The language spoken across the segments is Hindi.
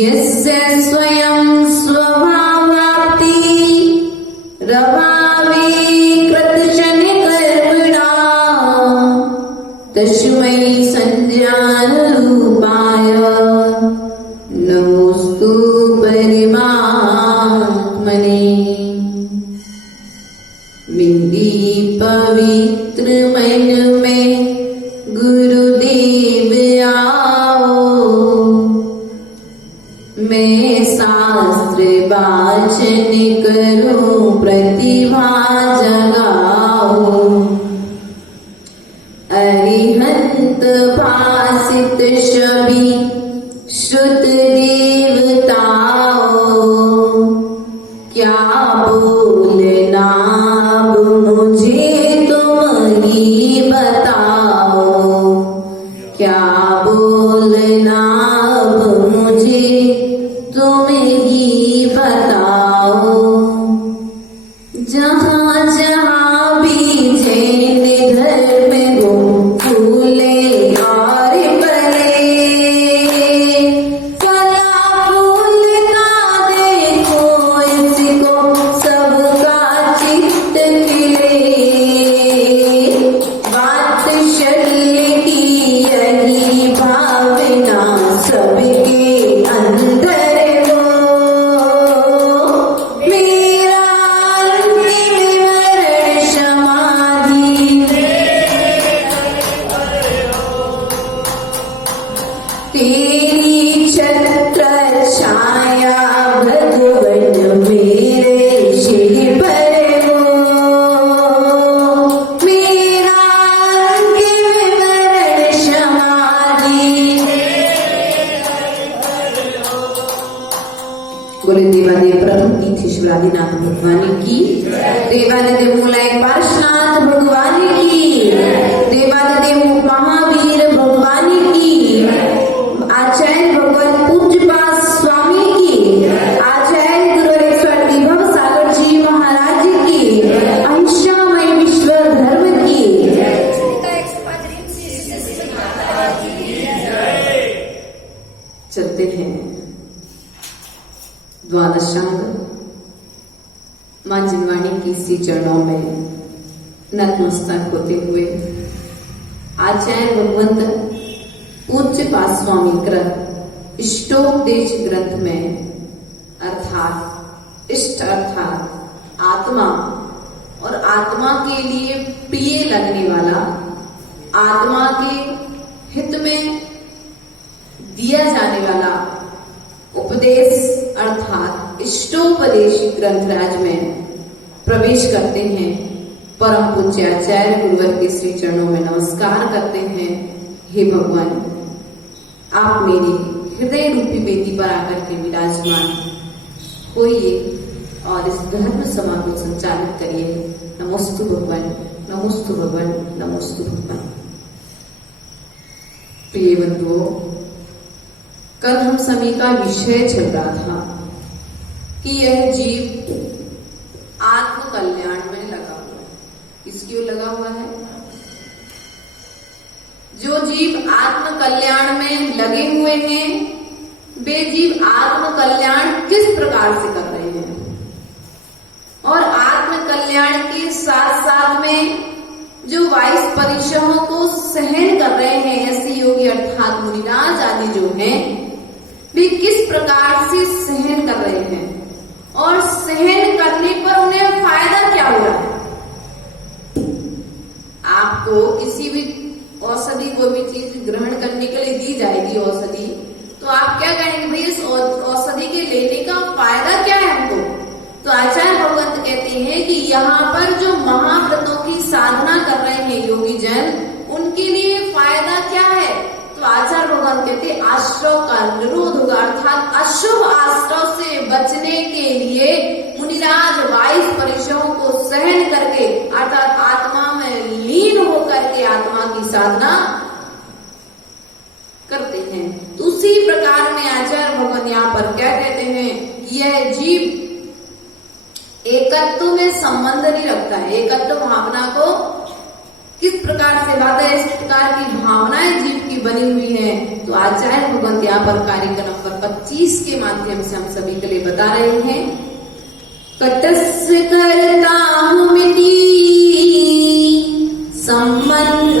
यस्य स्वयं स्वभावाप्ति रभावे कृतजन कर्मणा तस्मै संज्ञानरूपाय नमोस्तु परमात्मने। मेरी पवित्र मन में गुरुदेव आओ, मैं शास्त्र वाचन करूं प्रतिभा जगाऊं। अरिहंत भासित छवि श्रुत देवताओं, क्या बोलना अब मुझे तुम ही बताओ। क्या बोलना अब मुझे तुम ही बताओ। जहाँ जहाँ भी जैन धर्म हो फूले और फले, फला फूल का देखो इसको सबका चित्त खिले। वात्सल्य की यही भावना सबके अंदर हो। मेरा अंतिम मरण समाधि तेरी छत्र छाया भगवन मेरे सिर पर हो। मेरा अंतिम मरण समाधि। बोले देवादेव प्रथम तीर्थेश्वरादिनाथ भगवान की, देवादिदेव मूलाय पार्श्वनाथ भगवान की, देवादिदेव महावीर भगवान की, आचार्य भगवान पूज्यपाद स्वामी की, आचार्य गुरुरेश्वर विभव सागर जी महाराज की, अहिंसामय विश्व धर्म की। चलते हैं द्वादशांग मां जिनवाणी की श्री चरणों में नतमस्तक होते हुए आचार्य भगवंत पूज्यपाद स्वामी कृत इष्टोपदेश ग्रंथ में अर्थात इष्ट अर्थात आत्मा और आत्मा के लिए प्रिय लगने वाला, आत्मा के हित में दिया जाने वाला उपदेश अर्थात इष्टोपदेश ग्रंथराज में प्रवेश करते हैं। परम पूज्य आचार्य गुरुवर के श्री चरणों में नमस्कार करते हैं। हे भगवान, आप मेरी हृदय रूपी वेदी पर आकर के विराजमान होइए और इस धर्म सभा को संचालित करिए। नमोस्तु भगवान, नमोस्तु भगवान, नमोस्तु भगवान। प्रिय बंधुओं, कल हम सभी का विषय चल रहा था कि यह जीव आत्म कल्याण में लगा हुआ है। किसकी ओर लगा हुआ है? जो जीव आत्म कल्याण में लगे हुए हैं, वे जीव आत्म कल्याण किस प्रकार से कर रहे हैं और आत्म कल्याण के साथ साथ में जो 22 परीक्षाओं को सहन कर रहे हैं, ऐसे योगी अर्थात मुनिराज आदि जो हैं, वे किस प्रकार से सहन कर रहे हैं और सहन करने पर उन्हें फायदा क्या हो रहा है। आश्रव का निरोध होगा, अर्थात अशुभ आश्रव से बचने के लिए मुनिराज 22 परिचयों को सहन करके अर्थात आत्मा में लीन होकर के आत्मा की साधना करते हैं। तो उसी प्रकार में आचार्य भगवान यहाँ पर क्या कहते हैं, यह जीव एकत्व में संबंध नहीं रखता है। एकत्व भावना को किस प्रकार से लाता है, इस प्रकार की भावनाएं जीव की बनी हुई हैं। तो आचार्य भगवंत यहाँ पर कार्य नंबर 25 के माध्यम से हम सभी के लिए बता रहे हैं। कटस्य कर्ताहुमिति सम्बन्धास्याद्वयोर्द्वयोः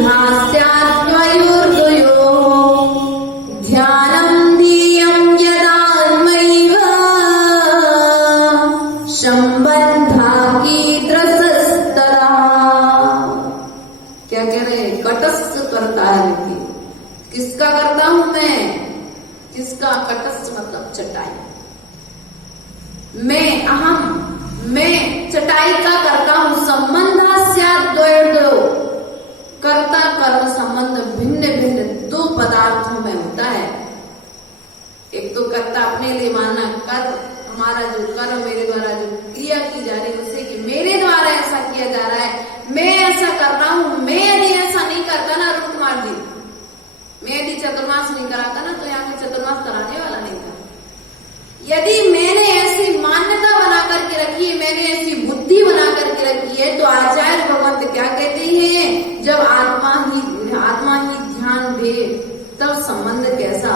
ध्यानं ध्येयं यदान्मैव संबंधा कीदृशस्तदा। क्या कह रहे हैं, कटस्थ करता है कि किसका करता हूं मैं, किसका, कटस्थ मतलब चटाई, मैं अहम, मैं चटाई का करता हूं। संबंधास्याद्वयोर्द्वयो, कर्ता कर्म संबंध भिन्न भिन्न दो पदार्थों में होता है। एक तो कर्ता अपने लिए मानना, कर्म हमारा जो कर्म, मेरे द्वारा जो क्रिया की जा रही है उससे कि मेरे द्वारा ऐसा किया जा रहा है, मैं ऐसा कर रहा हूं। मैं यदि ऐसा नहीं करता ना अरुण कुमार जी, मैं यदि चतुर्मास नहीं कराता ना तो यहाँ के चतुर्मास कराने वाला नहीं था। यदि मैंने ऐसी मान्यता बना करके रखी है, मैंने ऐसी बुद्धि बना करके रखी है, तो आचार्य भगवंत क्या कहते हैं, जब आत्मा ही ध्यान दे तब संबंध कैसा।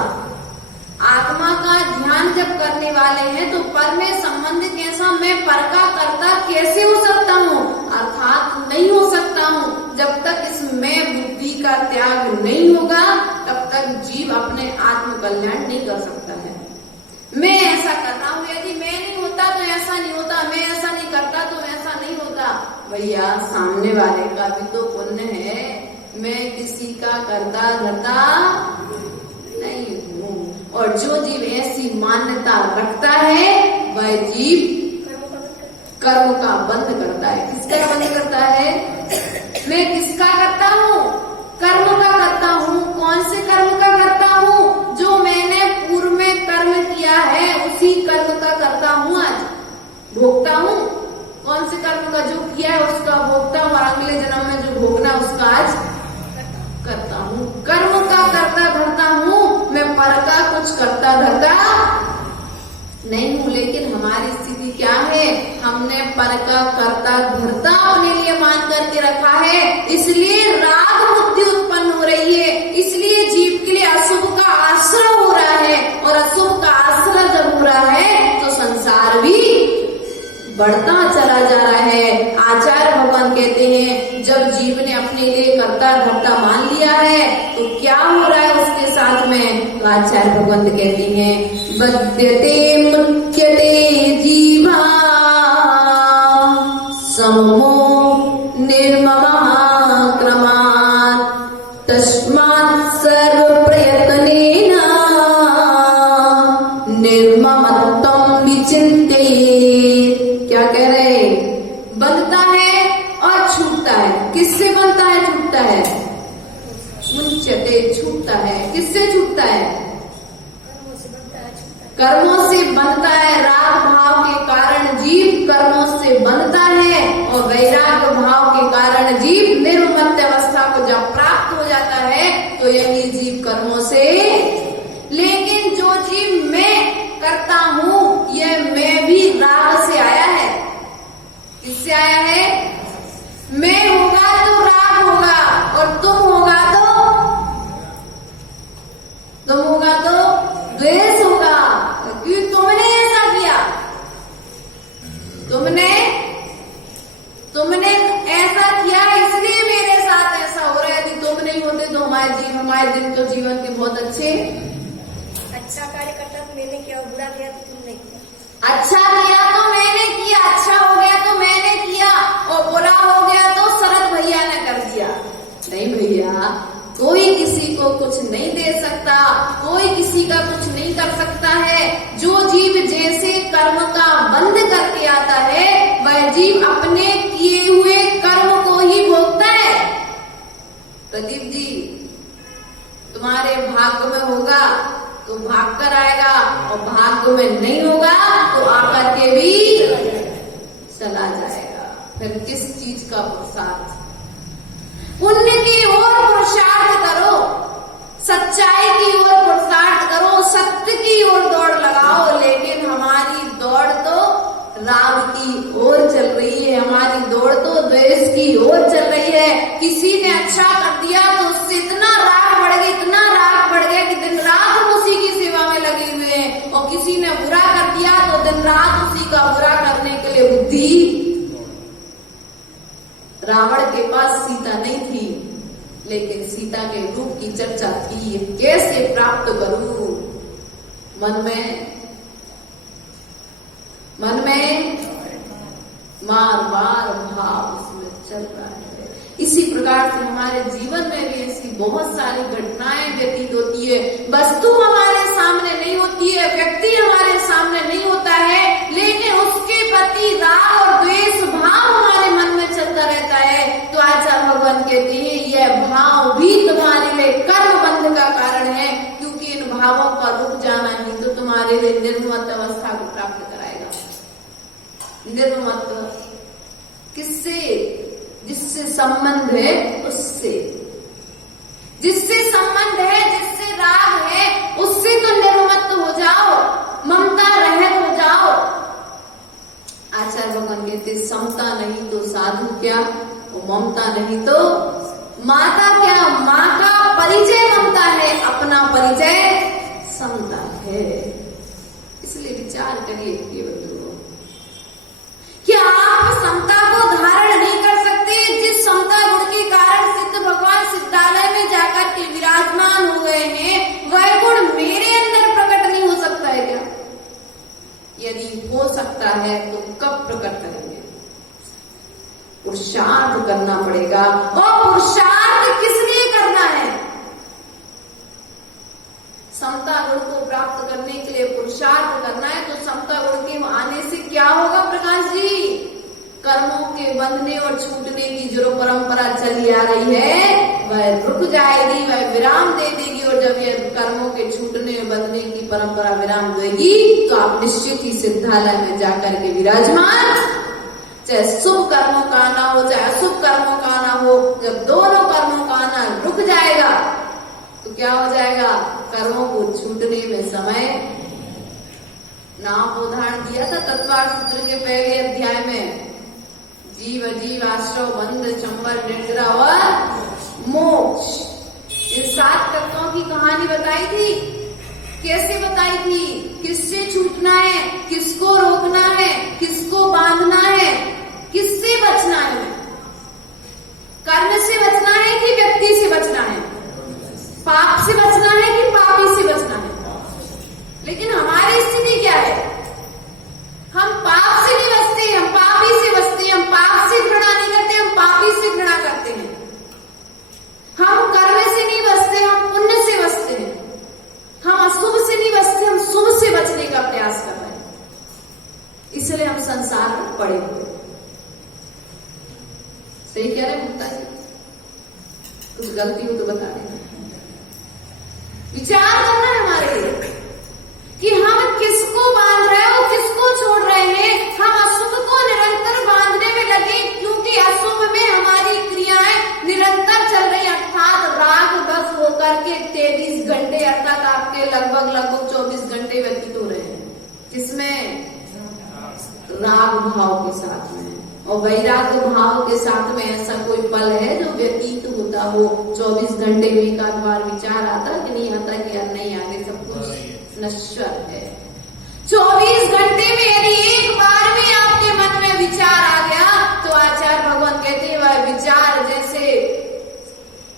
आत्मा का ध्यान जब करने वाले हैं तो पर में संबंध कैसा, मैं पर का कर्ता कैसे हो सकता हूँ, अर्थात नहीं हो सकता हूँ। जब तक इस मैं बुद्धि का त्याग नहीं होगा तब तक जीव अपने आत्म कल्याण नहीं कर सकता है। मैं ऐसा कर रहा हूँ, यदि मैं नहीं होता तो ऐसा नहीं होता, मैं ऐसा नहीं करता तो ऐसा नहीं होता। भैया सामने वाले का भी तो पुण्य है, मैं किसी का करता धरता नहीं हूँ। और जो जीव ऐसी मान्यता रखता है वह जीव कर्म का बंध करता है। किसका बंध करता है, मैं किसका करता हूँ, कर्म का करता हूँ। कौन से कर्म का करता हूँ, जो मैंने पूर्व में कर्म किया है उसी कर्म का करता हूँ, आज भोगता हूँ। कौन से कर्म का जो किया है उसका भोगता हूँ, और अगले जन्म में जो भोगना उसका आज करता हूँ। कर्म का करता धरता हूँ, मैं पर का कुछ करता धरता नहीं हूँ। लेकिन हमारी स्थिति क्या है, हमने पर का करता धरता अपने लिए मान करके रखा है, इसलिए राग बुद्धि उत्पन्न हो रही है। इसलिए जीव के लिए अशुभ का आश्रय हो रहा है, और अशुभ का आश्रय जब हो रहा है तो संसार भी बढ़ता चला जा रहा है। आचार्य भगवान कहते हैं जब जीव ने अपने लिए कर्ता धर्ता मान लिया है तो क्या हो रहा है उसके साथ में। तो आचार्य भगवान कहते हैं बध्यते मुच्यते जीवा समो निर्ममः क्रमात् तस्मात् सर्व प्रयत्नेन निर्ममत्वं विचिन्तयेत्। क्या कह रहे, बनता है और छूटता है। किससे बनता है छूटता है, मुच्यते छूटता है। किससे छूटता है, कर्मों से बनता है। राग भाव के कारण जीव कर्मों से बनता है, और वैराग भाव के कारण जीव निर्मत्य अवस्था को जब प्राप्त हो जाता है तो यही जीव कर्मों से। लेकिन जो जीव मैं करता हूँ, यह मैं भी राग से आया है। किससे आया है, मैं होगा तो राग होगा, और तुम होगा तो द्वेष होगा, क्योंकि तुमने ऐसा किया, तुमने ऐसा किया इसलिए मेरे साथ ऐसा हो रहा है। यदि तुम नहीं होते तो हमारे दिन तो जीवन के बहुत अच्छे। अच्छा कार्य करता तो मैंने किया, बुरा किया तो तुमने किया। अच्छा किया तो मैंने किया, अच्छा हो गया तो मैंने किया, और बुरा हो गया तो शरद भैया ने कर दिया। नहीं भैया, कोई किसी को कुछ नहीं दे सकता, कोई किसी का कुछ नहीं कर सकता है। जो जीव जैसे कर्म का बंध करके आता है वह जीव अपने किए हुए कर्म को ही भोगता है। प्रदीप जी, तुम्हारे भाग्य में होगा तो किस चीज का पुरुषार्थ? पुण्य की ओर पुरुषार्थ करो, सच्चाई की ओर पुरुषार्थ करो, सत्य की ओर दौड़ लगाओ। लेकिन हमारी दौड़ तो राग की ओर चल रही है, हमारी दौड़ तो द्वेष की ओर चल रही है। किसी ने अच्छा कर दिया तो उससे इतना राग बढ़ गया, इतना राग बढ़ गया कि दिन रात हम उसी की सेवा में लगे हुए हैं। और किसी ने बुरा कर दिया तो दिन रात उसी का बुरा करने के लिए बुद्धि। रावण के पास सीता नहीं थी, लेकिन सीता के रूप की चर्चा थी। कैसे प्राप्त करूं? मन में मार मार भाव उसमें चल रहा है। इसी प्रकार से हमारे जीवन में भी ऐसी बहुत सारी घटनाएं व्यतीत होती है। वस्तु हमारे सामने नहीं होती है, व्यक्ति हमारे सामने नहीं होता है, लेकिन उसके प्रति राग और द्वेष भाव हमारे मन में चलता रहता है। तो आचार्य भगवान कहते हैं यह भाव भी तुम्हारे लिए कर्म बंध का कारण है, क्योंकि इन भावों का रुक जाना ही तो तुम्हारे लिए निर्मत अवस्था को प्राप्त कराएगा। निर्मत किससे? जिससे संबंध है उससे, जिससे संबंध है, जिससे राग है, उससे तो निर्मत हो जाओ, ममता रहित हो जाओ। आचार्य भगवान कहते समता नहीं तो साधु क्या, और ममता नहीं तो माता क्या। माँ का परिचय ममता है, अपना परिचय समता है। इसलिए विचार करिए प्रिय बंधुओं, क्या आप समता को धारण नहीं कर सकते? जिस समता गुण के कारण सिद्ध भगवान सिद्धालय में जाकर के विराजमान हुए हैं, वह गुण मेरे अंदर प्रकट नहीं हो सकता है क्या? यदि हो सकता है तो कब प्रकट करेंगे? पुरुषार्थ करना पड़ेगा। और पुरुषार्थ किस लिए करना है? समता गुण को प्राप्त करने के लिए पुरुषार्थ करना है। तो समता गुण के आने से क्या होगा प्रकाश जी? कर्मों के बंधने और छूटने की जो परंपरा चली आ रही है वह रुक जाएगी, वह विराम दे देगी। और जब यह कर्मों के छूटने और बंधने की परंपरा विराम देगी तो आप निश्चित ही सिद्धालय में जाकर के विराजमान, चाहे शुभ कर्मों का आना हो चाहे अशुभ कर्मों का आना हो। जब दोनों कर्मों का आना रुक जाएगा तो क्या हो जाएगा? कर्मों को छूटने में समय। नाम उदाहरण दिया था तत्वार्थ सूत्र के पहले अध्याय में, जीव अजीव आश्रव बंध चंबर निद्रा और मोक्ष, इन 7 तत्वों की कहानी बताई थी। कैसे बताई थी? किससे छूटना है, किसको रोकना है, किसको बांधना है, किससे बचना है? कर्म से बचना है कि व्यक्ति से बचना है? पाप से बचना है कि पापी से बचना है? लेकिन हमारी स्थिति क्या है? हम पाप से नहीं बचते, हम पापी से बचते हैं। हम पाप से घृणा नहीं करते, हम पापी से घृणा करते हैं। हम कर्म से नहीं बचते, हम पुण्य से बचते हैं। हम अशुभ से नहीं बचते, हम शुभ से बचने का प्रयास कर रहे हैं। इसलिए हम संसार में पड़े हुए। सही कह रहे मुक्ता जी? कुछ गलती हो तो बता देना। विचार करना है हमारे लिए कि हम किसको बांध रहे हो, किसको छोड़ रहे हैं। हम अशुभ को निरंतर बांधने में लगे, क्योंकि अशुभ में हमारी क्रियाएं निरंतर चल रही। अर्थात राग बस होकर के 23 घंटे अर्थात आपके लगभग 24 घंटे व्यतीत हो रहे हैं। किसमें? राग भाव के साथ में। और वैराग्य भाव के साथ में ऐसा कोई पल है जो व्यतीत होता हो? 24 घंटे में एक आध बार विचार आता कि नहीं आता कि यार नहीं आगे सब कुछ नश्वर है। 24 घंटे में यदि एक बार में आपके मन में विचार आ गया तो आचार्य भगवान कहते हैं वह विचार जैसे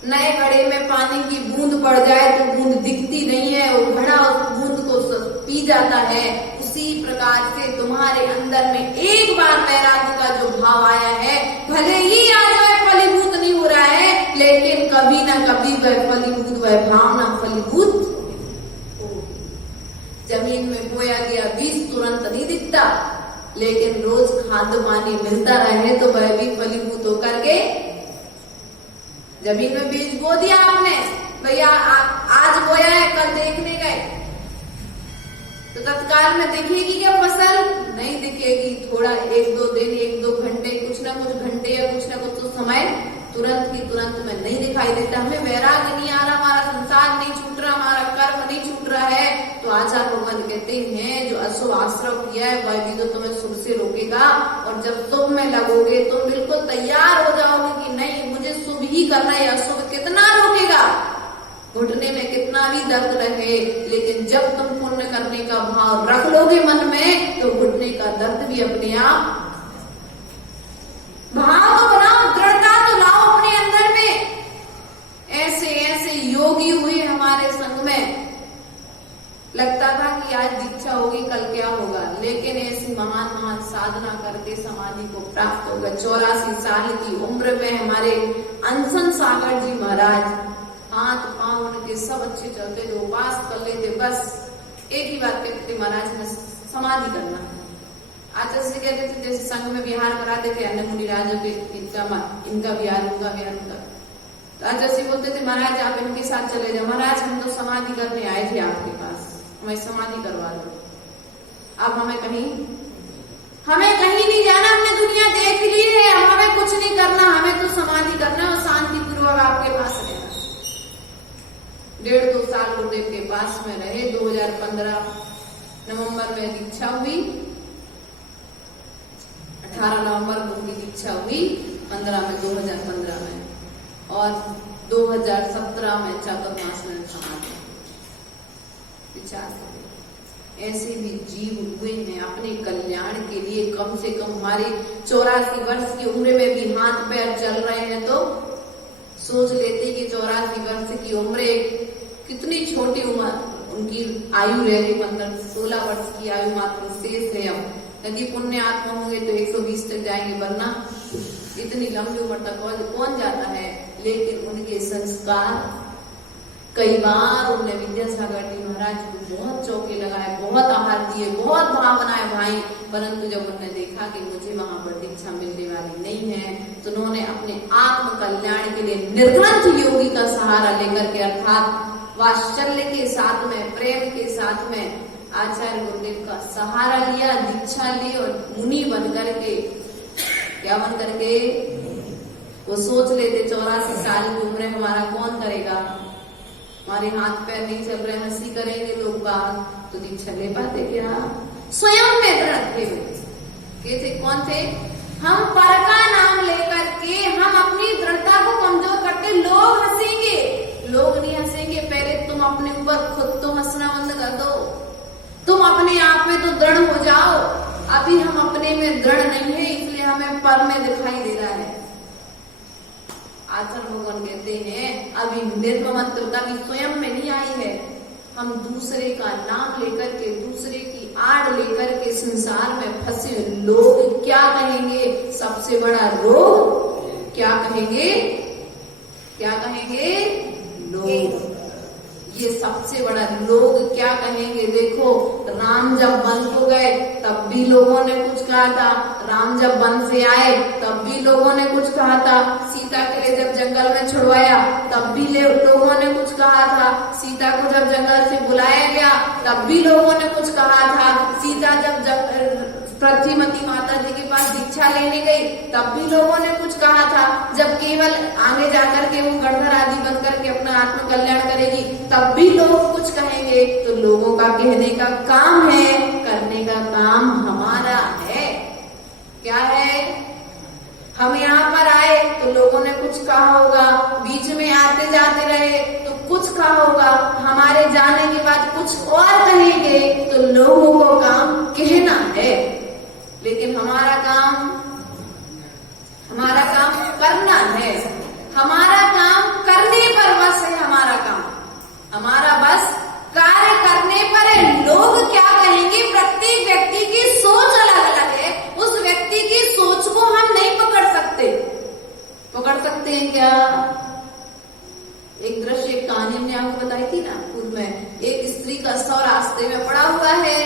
नए घड़े में पानी की बूंद पड़ जाए तो बूंद दिखती नहीं है, वो घड़ा उस बूंद को पी जाता है। उसी प्रकार से तुम्हारे अंदर में एक बार वैराग्य का जो भाव आया है, भले ही आज वह फलीभूत नहीं हो रहा है, लेकिन कभी ना कभी वह फलीभूत, वह भावना फलीभूत। जमीन में बोया गया बीज तुरंत नहीं दिखता, लेकिन रोज खाद पानी मिलता रहे तो वह भी फलीभूत होकर के। जमीन में बीज बो दिया आपने, भैया आज बोया है कल देखने गए, तो तत्काल में दिखेगी क्या फसल? नहीं दिखेगी। थोड़ा 1-2 दिन 1-2 घंटे कुछ ना कुछ घंटे या कुछ ना कुछ तो समय तुरंत ही तुरंत में नहीं दिखाई देता। हमें वैराग्य नहीं आ रहा, हमारा संसार नहीं छूट रहा, हमारा कर्म नहीं छूट रहा है, तो आचार्य भगवान कहते हैं जो अशुभ आश्रय किया है वह भी तो तुम्हें शुभ से रोकेगा। और जब शुभ में लगोगे तो बिल्कुल तैयार हो जाओगे कि नहीं मुझे शुभ ही करना है, अशुभ कितना रोकेगा, घुटने में कितना भी दर्द रहे, लेकिन जब तुम पुण्य करने का भाव रख लोगे मन में तो घुटने का दर्द भी अपने आप। भाव तो बनाओ, दृढ़ता तो लाओ अपने अंदर में। ऐसे ऐसे योगी हुए हमारे संग में, लगता था कि आज दीक्षा होगी कल क्या होगा, लेकिन ऐसी महान महान साधना करके समाधि को प्राप्त होगा। 84 साल की उम्र में हमारे अनशन सागर जी महाराज, हाथ पांव उनके सब अच्छे चलते थे, उपास कर लेते, बस एक ही बात कहते महाराज में समाधि करना। आचार्य से कहते थे जैसे संघ में विहार कराते थे अन्य मुनि राजा के, इनका विहार उनका विहार उनका, तो आचार्य से बोलते थे महाराज आप इनके साथ चले जाओ। महाराज हम तो समाधि करने आए थे आपके पास, हमें समाधि करवा दो, अब हमें कहीं नहीं जाना, हमने दुनिया देख ली है, अब हमें कुछ नहीं करना, हमें तो समाधि करना और शांति पूर्वक आपके पास रहना। 1.5-2 साल गुरुदेव के पास में रहे। 2015 नवंबर में दीक्षा हुई, 18 नवंबर को उनकी दीक्षा हुई, 2015 में, और 2017 में चातुर्मास में समाधि। विचार करें, ऐसे भी जीव हुए हैं अपने कल्याण के लिए। कम से कम हमारे 84 वर्ष की उम्र में भी हाथ पैर चल रहे हैं, तो सोच लेते कि 84 वर्ष की उम्र कितनी छोटी उम्र, उनकी आयु रह गई 16 वर्ष की आयु मात्र शेष है। अब यदि पुण्य आत्मा होंगे तो 120 तक जाएंगे, वरना इतनी लंबी उम्र तक कौन जाता है। लेकिन उनके संस्कार, कई बार उन्होंने विद्यासागर जी महाराज को बहुत चौके लगाए, बहुत आहार दिए, बहुत भाव बनाए भाई, परंतु जब उन्होंने देखा कि मुझे वहां पर दीक्षा मिलने वाली नहीं है, तो उन्होंने अपने आत्म कल्याण के लिए निर्ग्रंथ योगी का सहारा लेकर के, अर्थात वात्सल्य के साथ में, प्रेम के साथ में आचार्य गुरुदेव का सहारा लिया, दीक्षा ली और मुनि बन करके, क्या बन करके, वो सोच लेते 84 साल की उम्र हमारा कौन करेगा, हमारे हाथ पैर नहीं चल रहे, हंसी करेंगे लोग बात, तो दीक्षा ले पाते क्या? स्वयं में दृढ़ थे वो। थे कौन थे? हम पर का नाम लेकर के हम अपनी दृढ़ता को कमजोर करते, लोग हंसेंगे, लोग नहीं हंसेंगे, पहले तुम अपने ऊपर खुद तो हंसना बंद कर दो, तुम अपने आप में तो दृढ़ हो जाओ। अभी हम अपने में दृढ़ नहीं है, इसलिए हमें पर में दिखाई दे रहा है। आचार्य भगवान कहते हैं अभी निर्ममत्वता भी स्वयं में नहीं आई है, हम दूसरे का नाम लेकर के, दूसरे की आड़ लेकर के संसार में फंसे। लोग क्या कहेंगे, सबसे बड़ा रोग क्या कहेंगे, क्या कहेंगे लोग, ये सबसे बड़ा लोग क्या कहेंगे। देखो राम जब वन को गए तब भी लोगों ने कुछ कहा था, राम जब वन से आए तब भी लोगों ने कुछ कहा था, सीता के लिए जब जंगल में छुड़वाया तब भी लोगों ने कुछ कहा था, सीता को जब जंगल से बुलाया गया तब भी लोगों ने कुछ कहा था, सीता जब पृथ्वीमती माता जी के पास दीक्षा लेने गई तब भी लोगों ने कुछ कहा था, जब केवल आगे जाकर के वो गणधर आदि बनकर के अपना आत्म कल्याण करेगी तब भी लोग कुछ कहेंगे। तो लोगों का कहने का काम है, करने का काम हमारा है। क्या है? हम यहाँ पर आए तो लोगों ने कुछ कहा होगा, बीच में आते जाते रहे तो कुछ कहा होगा, हमारे जाने के बाद कुछ और कहेंगे, तो लोगों को काम कहना है, लेकिन हमारा काम करना है। हमारा काम करने पर बस है, हमारा बस कार्य करने पर है। लोग क्या कहेंगे, प्रत्येक व्यक्ति की सोच अलग अलग है, उस व्यक्ति की सोच को हम नहीं पकड़ सकते हैं क्या? एक दृश्य, एक कहानी हमने आपको बताई थी ना खुद में, एक स्त्री का शव रास्ते में पड़ा हुआ है,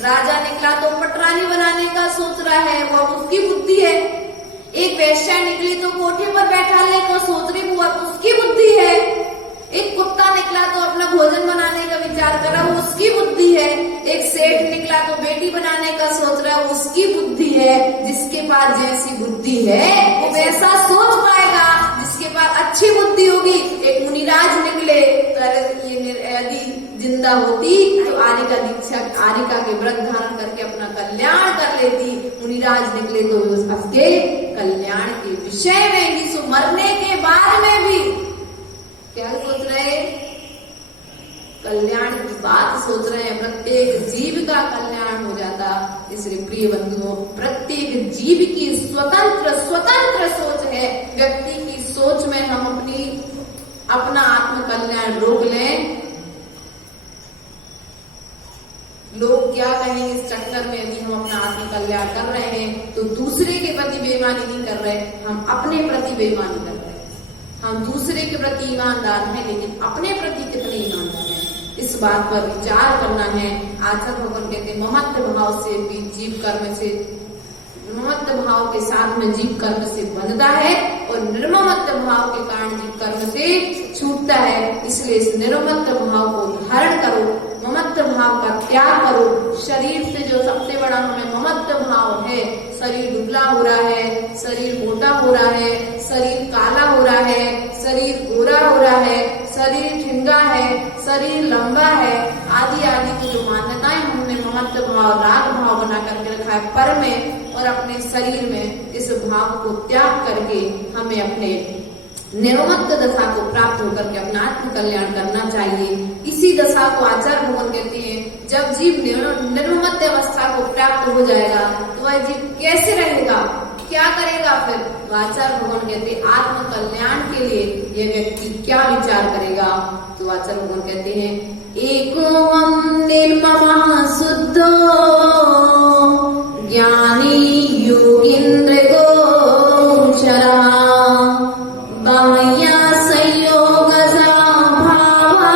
राजा निकला तो पटरानी बनाने का सोच रहा है, वो उसकी बुद्धि है। एक वेश्या निकली तो कोठे पर बैठा ले तो सोच रही वो उसकी बुद्धि है। एक कुत्ता निकला तो अपना भोजन बनाने का विचार कर रहा है, वो उसकी बुद्धि है। एक सेठ निकला तो बेटी बनाने का सोच रहा है, उसकी बुद्धि है। जिसके पास जैसी बुद्धि है वो वैसा सोच पाएगा, जिसके पास अच्छी बुद्धि होगी। एक मुनिराज निकले तो यदि जिंदा होती तो आरिका दीक्षा, आरिका के व्रत धारण करके अपना कल्याण कर लेती। मुनिराज निकले तो उसके कल्याण के विषय में ही, सो मरने के बाद में भी क्या सोच रहे, कल्याण की बात सोच रहे हैं। प्रत्येक जीव का कल्याण हो जाता। इसलिए प्रिय बंधुओं, प्रत्येक जीव की स्वतंत्र सोच है। व्यक्ति की सोच में हम अपना आत्म कल्याण रोक लें, लोग क्या कहेंगे इस चक्कर में। यदि हम अपना आत्म कल्याण कर रहे हैं तो दूसरे के प्रति बेईमानी नहीं कर रहे, हम अपने प्रति बेईमानी कर रहे हैं। हम दूसरे के प्रति ईमानदार हैं, लेकिन अपने प्रति कितने ईमानदार हैं, इस बात पर विचार करना है। आचार्य भगवान कहते हैं ममत्व भाव से भी जीव कर्म से, ममत्व भाव के साथ में जीव कर्म से बंधता है और निर्ममत्व भाव के कारण जीव कर्म से छूटता है। इसलिए इस निर्ममत्व भाव को धारण करो, ममत्व भाव का त्याग करो। शरीर से जो सबसे बड़ा हमें ममत्व भाव है, शरीर दुबला हो रहा है, शरीर मोटा हो रहा है, शरीर काला हो रहा है, शरीर गोरा हो रहा है, शरीर ठिंगा है, शरीर लंबा है, आदि आदि की जो मान्यताएं हमने ममत्व भाव, राग भाव बना करके रखा है पर में और अपने शरीर में, इस भाव को त्याग करके हमें अपने निर्मत्व दशा को प्राप्त होकर के अपना आत्म कल्याण करना चाहिए। इसी दशा को आचार्य भगवान कहते हैं, जब जीव निर्मत्व अवस्था को प्राप्त हो जाएगा तो वह जीव कैसे रहेगा, क्या करेगा। फिर आचार्य भगवान कहते हैं आत्म कल्याण के लिए यह व्यक्ति क्या विचार करेगा। तो आचार्य भगवान कहते हैं एको निर्ममः शुद्धो ज्ञानी योगीन्द्र गोचरा बाह्या संयोगजा भावा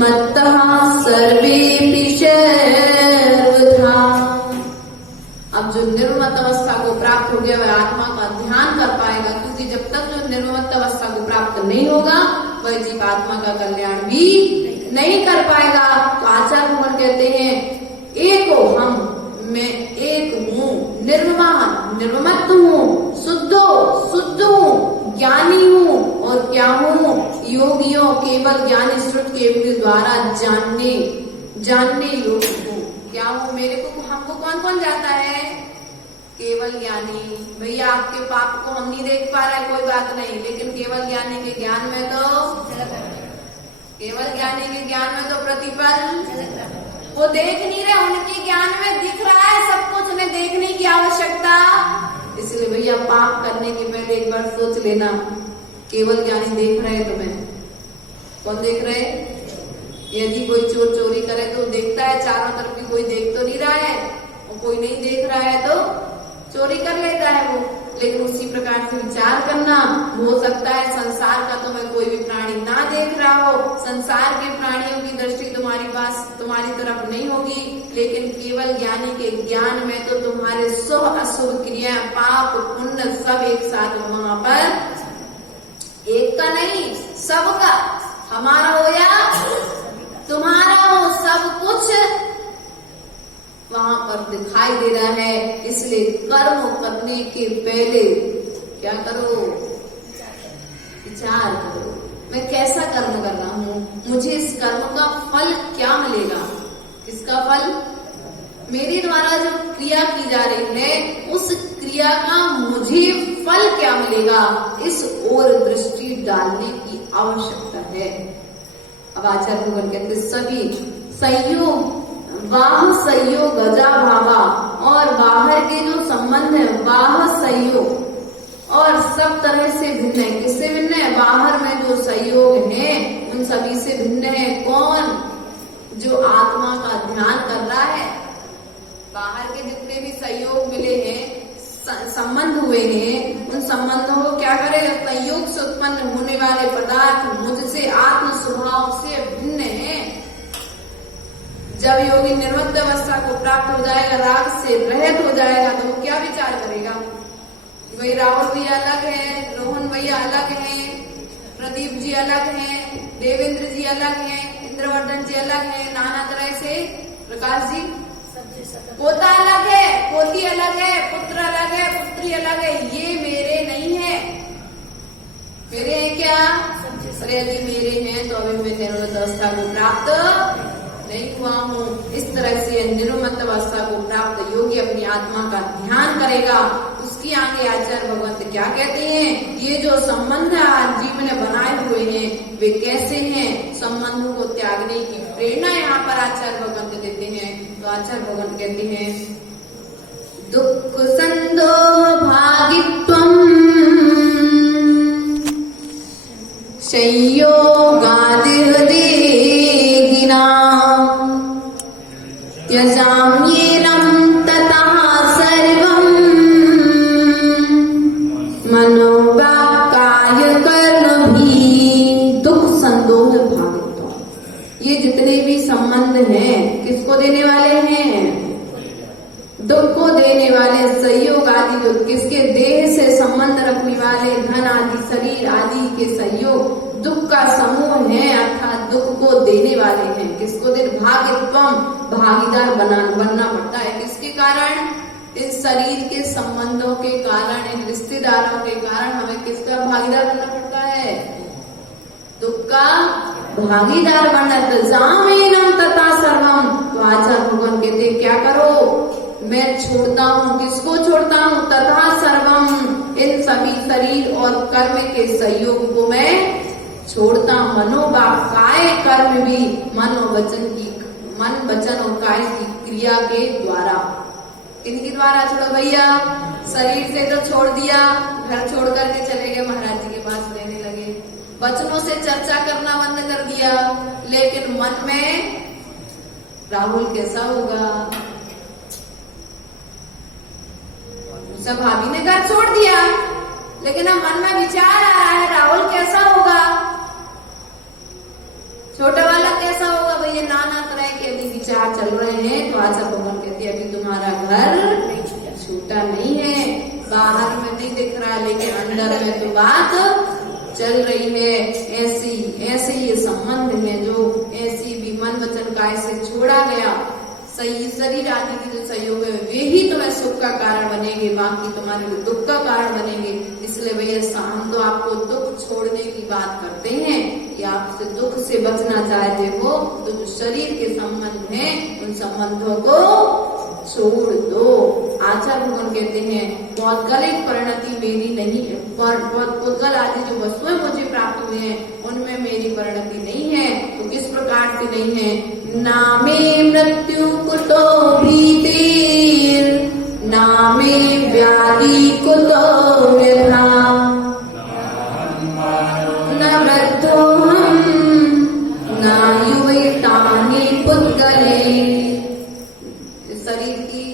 मत्तः सर्वेपि सर्वथा। अब जो निर्मत अवस्था को प्राप्त हो गया वह आत्मा का ध्यान कर पाएगा, क्योंकि जब तक जो निर्मत अवस्था को प्राप्त नहीं होगा वह जीव आत्मा का कल्याण भी नहीं कर पाएगा। तो आचार्य भगवान कहते हैं एको मैं एक हूँ, निर्ममत्व हूँ, शुद्ध हूँ, ज्ञानी हूँ और क्या हूँ, योगियों केवल ज्ञानी श्रुत के द्वारा जानने योग्य हूँ। क्या हूँ, मेरे को हमको कौन कौन जाता है, केवल ज्ञानी। भैया आपके पाप को हम नहीं देख पा रहे कोई बात नहीं, लेकिन केवल ज्ञानी के ज्ञान में तो प्रतिपल वो देख नहीं रहे, उनके ज्ञान में दिख रहा है सब कुछ, उन्हें देखने की आवश्यकता। इसलिए भैया पाप करने के पहले एक बार सोच लेना, केवल ज्ञानी देख रहे हैं तुम्हें, कौन देख रहे। यदि कोई चोर चोरी करे तो देखता है चारों तरफ की, कोई देख तो नहीं रहा है, और कोई नहीं देख रहा है तो चोरी कर लेता है वो। लेकिन उसी प्रकार से विचार करना, हो सकता है संसार का तुम्हें कोई भी प्राणी ना देख रहा हो, संसार के प्राणियों की दृष्टि तुम्हारी तरफ नहीं होगी, लेकिन केवल ज्ञानी के ज्ञान में तो तुम्हारे शुभ अशुभ क्रिया, पाप पुण्य सब एक साथ वहां पर, एक का नहीं सबका, हमारा हो या तुम्हारा हो, सब कुछ वहां पर दिखाई दे रहा है। इसलिए कर्म करने के पहले क्या करो, विचार करो, मैं कैसा कर्म कर रहा हूँ, मुझे इस कर्म का फल क्या मिलेगा। किसका फल, मेरे द्वारा जो क्रिया की जा रही है उस क्रिया का मुझे फल क्या मिलेगा, इस ओर दृष्टि डालने की आवश्यकता है। अब आचार्य भगवान कहते सभी संयोग, बाह संयोग गजा भावा, और बाहर के जो संबंध है बाह संयोग और सब तरह से भिन्न है। किससे भिन्न है, बाहर में जो संयोग है उन सभी से भिन्न है। कौन, जो आत्मा का ध्यान कर रहा है। बाहर के जितने भी संयोग मिले हैं, संबंध हुए हैं, उन संबंधों को क्या करेगा, संयोग से उत्पन्न होने वाले पदार्थ मुझसे आत्म स्वभाव से भिन्न है। जब योगी निर्मत्व अवस्था को प्राप्त हो जाएगा, राग से रहित हो जाएगा, तो वो क्या विचार करेगा, भाई राहुल भैया अलग है, रोहन भैया अलग है, प्रदीप जी अलग हैं, देवेंद्र जी अलग हैं, इंद्रवर्धन जी अलग हैं, नाना तरह से। प्रकाश जी सबसे सतत पोता अलग है, पोती अलग है, पुत्र अलग है, पुत्री अलग है, ये मेरे नहीं है। मेरे हैं क्या? अरे यदि मेरे हैं तो अभी मैं निर्मत अवस्था को प्राप्त नहीं हुआ हूँ। इस तरह से निर्मत अवस्था को प्राप्त योगी अपनी आत्मा का ध्यान करेगा। उसकी आगे आचार्य भगवंत क्या कहते हैं? ये जो संबंध आज जीवन में बनाए हुए हैं वे कैसे हैं? संबंधों को त्यागने की प्रेरणा यहाँ पर आचार्य भगवंत देते हैं। तो आचार्य भगवंत कहते हैं दुख संदोह भागित्वम् संयोगादिहृदेहिनाम् त्यजाम्येनं ततः सर्वम् मनोवाक्काय कर्मभिः। दुख संदोह भागित्व, ये जितने भी संबंध हैं किसको देने वाले हैं? दुख को देने वाले। संयोग आदि जो किसके? देह से संबंध रखने वाले धन आदि शरीर आदि के संयोग दुख का समूह है, अर्थात दुख को देने वाले हैं। किसको दे? भागित्वम, भागीदार बनना पड़ता है। किसके कारण? इस शरीर के संबंधों के कारण, इन रिश्तेदारों के कारण हमें किसका भागीदार बनना पड़ता है? दुख का भागीदार बनना। तजामेनम तथा सर्वम। तो आचार्य भगवान कहते हैं क्या करो? मैं छोड़ता हूँ। किसको छोड़ता हूँ? तथा सर्वम, इन सभी शरीर और कर्म के संयोग को मैं छोड़ता हूँ। मनोवाक्काय कर्म भी, मन और वचन की, मन वचन और काय की क्रिया के द्वारा। किनके द्वारा छोड़ो भैया? शरीर से तो छोड़ दिया, घर छोड़ करके चले गए, महाराज जी के पास रहने लगे। वचनों से चर्चा करना बंद कर दिया, लेकिन मन में राहुल कैसा होगा? सब भाभी ने घर छोड़ दिया, लेकिन अब मन में विचार आ रहा है राहुल कैसा होगा, छोटा वाला कैसा होगा। भैया नाना तरह के अभी विचार चल रहे हैं। तो आचार्य भगवान कहते हैं अभी तुम्हारा घर छोटा नहीं है, बाहर में नहीं दिख रहा, लेकिन अंदर में तो बात चल रही है। ऐसे ये संबंध है जो ऐसी भी मन वचन काय से छोड़ा गया। सही शरीर आदि के जो सहयोग है वे ही तुम्हें सुख का कारण बनेंगे, बाकी तुम्हारे लिए दुख का कारण बनेंगे। इसलिए भैया हम तो आपको दुख छोड़ने की बात करते हैं कि आपसे दुख से बचना चाहते हो तो जो शरीर के संबंध हैं उन संबंधों को छोड़ दो। आचार्य भगवान कहते हैं पौद्गलिक परिणति मेरी नहीं है, पौद्गल आदि जो वस्तुएं मुझे प्राप्त हुए हैं उनमें मेरी परिणति नहीं है। तो किस प्रकार से नहीं है? नामे मृत्यु कुतो भीतिर्, नामे व्याधि कुतो व्यथा, न वृद्धोऽहं न युवैतानि पुद्गले। शरीर की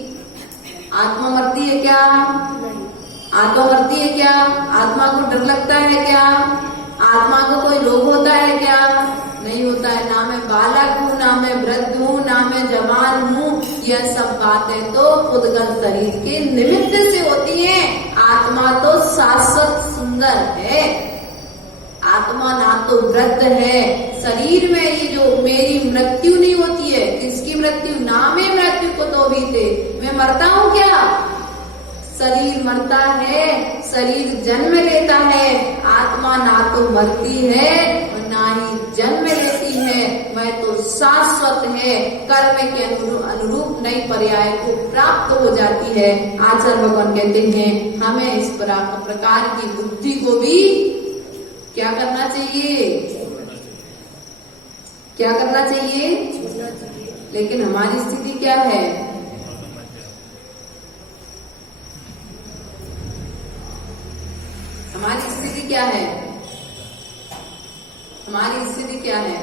आत्मा मरती है क्या? आत्मा मरती है क्या? आत्मा को डर लगता है क्या? आत्मा को कोई रोग होता है क्या? नहीं होता है। ना मैं बालक हूँ, ना मैं वृद्ध हूँ, ना मैं जवान हूँ। यह सब बातें तो पुद्गल शरीर के निमित्त से होती हैं। आत्मा तो शाश्वत सुंदर है। आत्मा ना तो वृद्ध है। शरीर में ये जो मेरी मृत्यु नहीं होती है, किसकी मृत्यु? ना मैं मृत्यु को तो भी थे, मैं मरता हूँ क्या? शरीर मरता है, शरीर जन्म लेता है। आत्मा ना तो मरती है और ना ही जन्म लेती है, मैं तो शाश्वत है। कर्म के अनुरूप नई पर्याय को प्राप्त हो जाती है। आचार्य भगवान कहते हैं हमें इस प्रकार की बुद्धि को भी क्या करना चाहिए? क्या करना चाहिए? लेकिन हमारी स्थिति क्या है? हमारी स्थिति क्या है? हमारी स्थिति क्या है?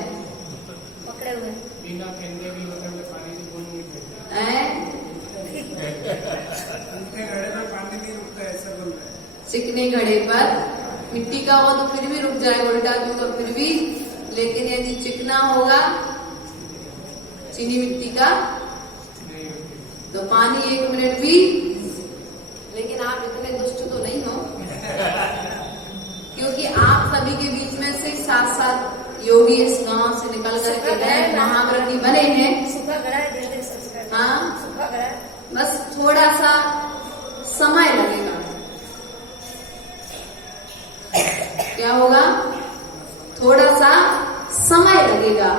पकड़े हुए बिना पहनने भी मतलब पानी से कौन नहीं पहनता हैं? उनके घड़े में पानी नहीं रुकता, ऐसा बोल रहा है। चिकने घड़े पर मिट्टी का हो तो फिर भी रुक जाएगा, उल्टा दूंगा फिर भी, लेकिन यदि चिकना होगा चीनी मिट्टी का तो पानी 1 मिनट भी। लेकिन आप इतने दुष्ट तो नहीं हो, क्योंकि आप सभी के बीच में जो भी इस गांव से निकल करके गए महाव्रती बने हैं, सुबह गड़ा है, धीरे धीरे संस्कार। हाँ सुबह गड़ा है। बस थोड़ा सा समय लगेगा। क्या होगा? थोड़ा सा समय लगेगा।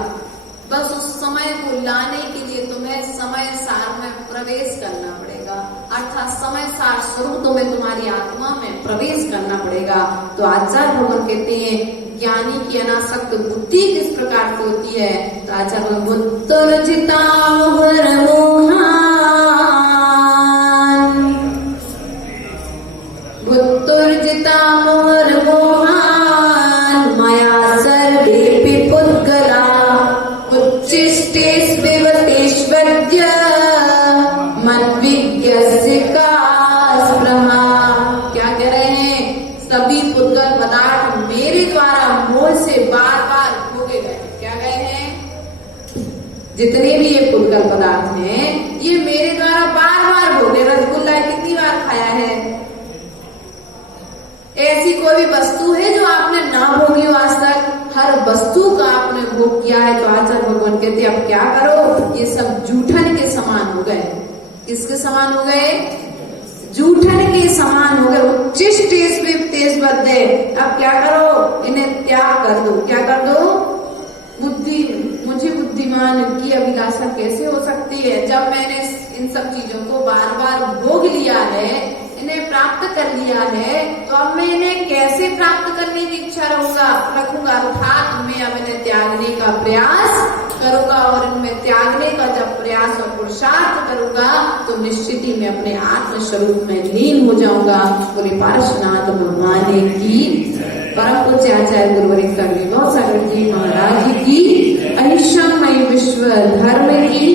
बस उस समय को लाने के लिए तुम्हें समय सार में प्रवेश करना पड़ेगा, अर्थात समय सार स्वरूप तुम्हें तुम्हारी आत्मा में प्रवेश करना पड़ेगा। तो आचार्य भगवान कहते हैं ज्ञानी की अनासक्त बुद्धि किस प्रकार की होती है? तो आचार्य बुद्धर्जिता बुद्धर्जिता मया सर्वेपि पुद्गला उच्चिष्टेष्वेवतेष्वद्य मद्विज्ञस्य का स्पृहा। क्या कह रहे हैं? सभी पुद्गल पदार्थ मेरे द्वारा मोह से बार बार भोगे गए। क्या गए हैं? जितने भी ये पुद्गल पदार्थ हैं ये मेरे द्वारा बार बार भोगे। रसगुल्ला कितनी बार खाया है? ऐसी कोई भी वस्तु है जो आपने ना भोगी हो आज तक? हर वस्तु का आपने भोग किया है। तो आचार्य भगवान कहते हैं अब क्या करो, ये सब जूठन के समान हो गए। किसके समान हो गए? जूठन के समान हो गए। उच्चिष्ट तेज बदले। अब क्या करो, इन्हें त्याग कर दो। क्या कर दो? बुद्धि, मुझे बुद्धिमान की अभिलाषा कैसे हो सकती है जब मैंने इन सब चीजों को बार बार भोग लिया है, इन्हें प्राप्त कर लिया है, तो अब मैं इन्हें कैसे प्राप्त करने की इच्छा रखूंगा? अर्थात मैं अब इन्हें त्यागने का प्रयास करूंगा, और इनमें त्यागने का जब प्रयास और पुरुषार्थ करूंगा तो निश्चित ही मैं अपने आत्म स्वरूप में लीन हो जाऊंगा। बोले पार्श्वनाथ भगवान की, परम पूज्य आचार्य गुरुवरिष्ठ विभव सागर जी महाराज की, अहिंसामय विश्व धर्म की।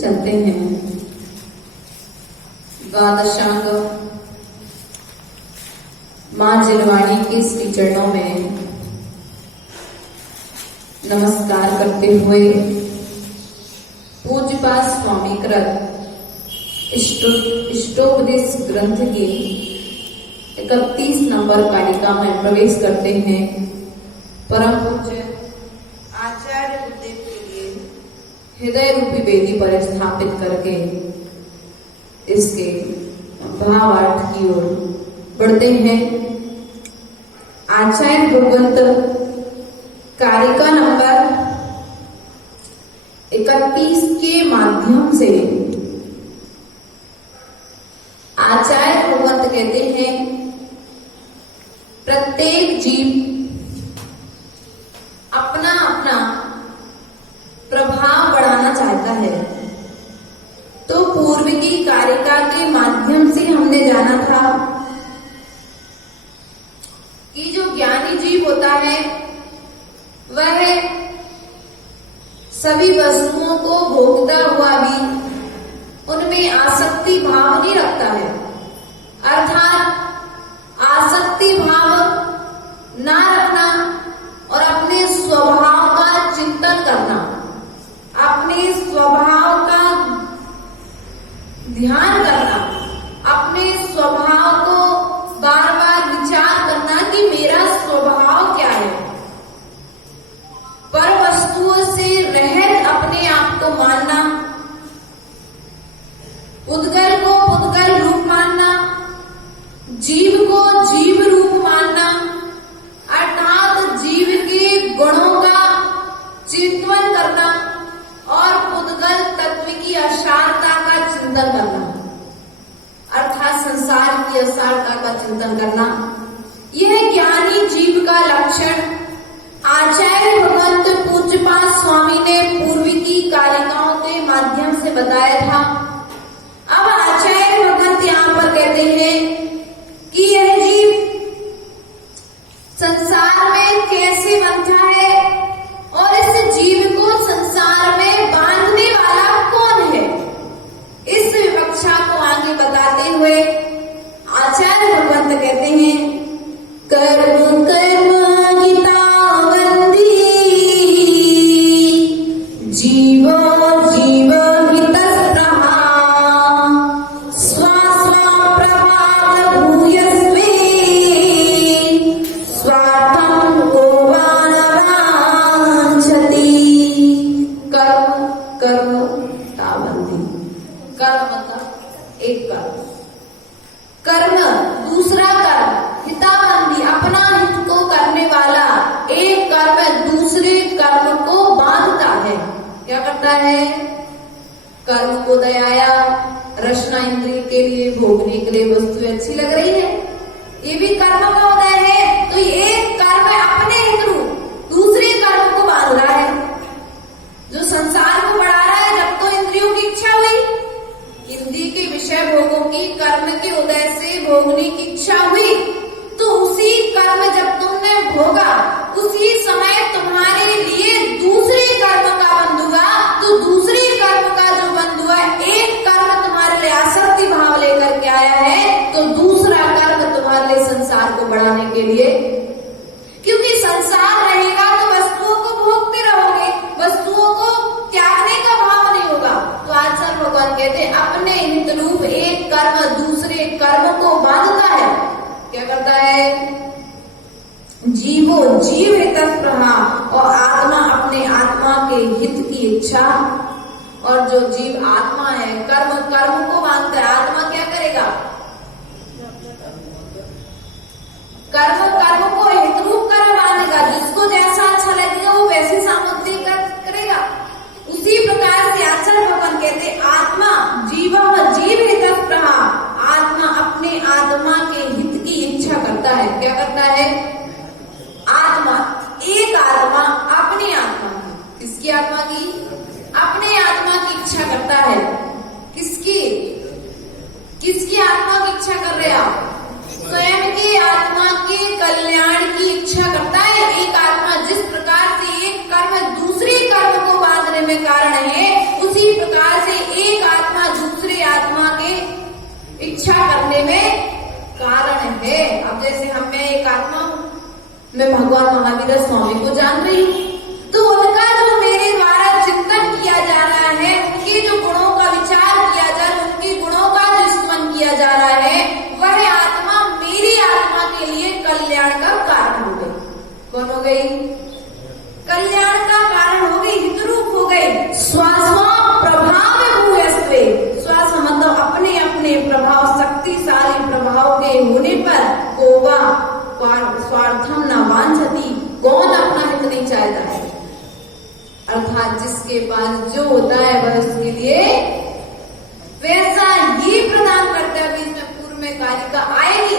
चलते हैं द्वादशांग मां जिनवाणी के श्री चरणों में नमस्कार करते हुए पूज्यपाद स्वामी कृत इष्टोपदेश ग्रंथ की 31 नंबर कारिका में प्रवेश करते हैं। परम पूज्य आचार्य गुरुदेव के लिए हृदय रूपी वेदी पर स्थापित करके इसके भावार्थ की ओर बढ़ते हैं। आचार्य भगवंत कारिका नंबर 31 के माध्यम से आचार्य भगवंत कहते हैं प्रत्येक जीव अपना अपना प्रभाव बढ़ाना चाहता है, तो कारिका के माध्यम से हमने जाना था कि जो ज्ञानी जीव होता है वह सभी वस्तुओं को भोगता हुआ भी उनमें आसक्ति भाव नहीं रखता है, अर्थात आसक्ति भाव ना रखना और अपने स्वभाव का चिंतन करना, अपने स्वभाव का ध्यान करना, अपने स्वभाव को बार बार विचार करना कि मेरा स्वभाव क्या है। पर वस्तुओं से रहित अपने आप को मानना, उद्गल को उद्गल रूप मानना, जीव को जीव रूप मानना, अर्थात जीव के गुणों का चिंतन करना और उद्गल तत्व की असारता का चिंतन करना, अर्थात संसार की असारता का चिंतन करना, यह ज्ञानी जीव का लक्षण आचार्य भगवंत पूज्यपाद स्वामी ने पूर्व की कारिकाओं के माध्यम से बताया था। अब आचार्य भगवंत यहाँ पर कहते हैं कि यह जीव संसार में कैसे बनता है और इस जीव को संसार में बांधने वाला कौन है, इस विवक्षा को आगे बताते हुए आचार्य भगवंत कहते हैं, कर्म कर्म जीवो जीव हितस्पृहा स्व स्वप्रभाव भूयस्वे स्वार्थं को वा न वाञ्छति। कर्म कर्म तावन्ति, कर्म मतलब एक कर्म, कर्म दूसरा कर्म, हिताबंदी अपना हित को करने वाला एक कर्म दूसरे कर्म को बांधता है। क्या करता है? कर्म को दयाया, रचना इंद्रिय के लिए भोगने के लिए वस्तु अच्छी लग रही है, ये भी कर्म का उदय है। तो ये एक कर्म अपने हित रूप दूसरे कर्म को बांध रहा है, जो संसार को बढ़ा रहा है। जब तो इंद्रियों की इच्छा हुई, इंद्रिय के विषय भोगों की कर्म के उदय से भोगने की इच्छा हुई, तो उसी कर्म जब तुमने भोगा उसी समय तुम्हारे लिए दूसरे कर्म का बंध हुआ। तो दूसरे कर्म का जो बंध हुआ, एक कर्म तुम्हारे लिए आसक्ति भाव लेकर के आया है, तो दूसरा कर्म तुम्हारे लिए संसार को बढ़ाने के लिए, क्योंकि संसार रहेगा तो वस्तुओं को भोगते रहोगे, वस्तुओं को त्यागने का भाव नहीं होगा। तो आचार्य भगवान कहते हैं अपने हित रूप एक कर्म दूसरे कर्म को बांधता है। क्या करता है? जीवो जीव हितस्पृहा, और आत्मा अपने आत्मा के हित की इच्छा। और जो जीव आत्मा है कर्म कर्म को बांधता है, आत्मा क्या करेगा? कर्म कर्म को हित रूप कर्म बांधेगा, जिसको जैसा अच्छा लगेगा वो वैसी सामग्री करेगा। उसी प्रकार से आचार्य भगवान कहते आत्मा जीव जीव हितस्पृहा, आत्मा अपने आत्मा के हित की इच्छा करता है। क्या करता है? आत्मा, एक आत्मा अपनी आत्मा की, किसकी आत्मा की? अपने आत्मा की इच्छा करता है। किसकी? किसकी आत्मा की इच्छा कर रहे आप? स्वयं की आत्मा के कल्याण की इच्छा करता है। एक आत्मा जिस प्रकार से एक कर्म दूसरे कर्म को बांधने में कारण है, उसी प्रकार से एक आत्मा दूसरे आत्मा के इच्छा करने में कारण है। अब जैसे मैं एक आत्मा हूं, मैं भगवान महावीर स्वामी को जान रही हूँ, तो उनका जो मेरे द्वारा चिंतन किया जा रहा है, उनके जो गुणों का विचार किया जा रहा है, उनके गुणों का जो स्मरण किया जा रहा है, वह आत्मा मेरी आत्मा के लिए कल्याण का कारण हो गई। कौन हो गई? कल्याण का कारण हो गई, हितरूप हो गई। स्वास्व प्रभाव भूयस्वे, स्वास्व मतलब अपने अपने प्रभाव, शक्तिशाली प्रभाव के होने पर कोवा स्वार्थम न वांछति, कौन अपना हित नहीं चाहता है? अर्थात जिसके पास जो होता है वह उसके लिए वैसा ही प्रदान करता है। इसमें पूर्व में कारिका आएगी,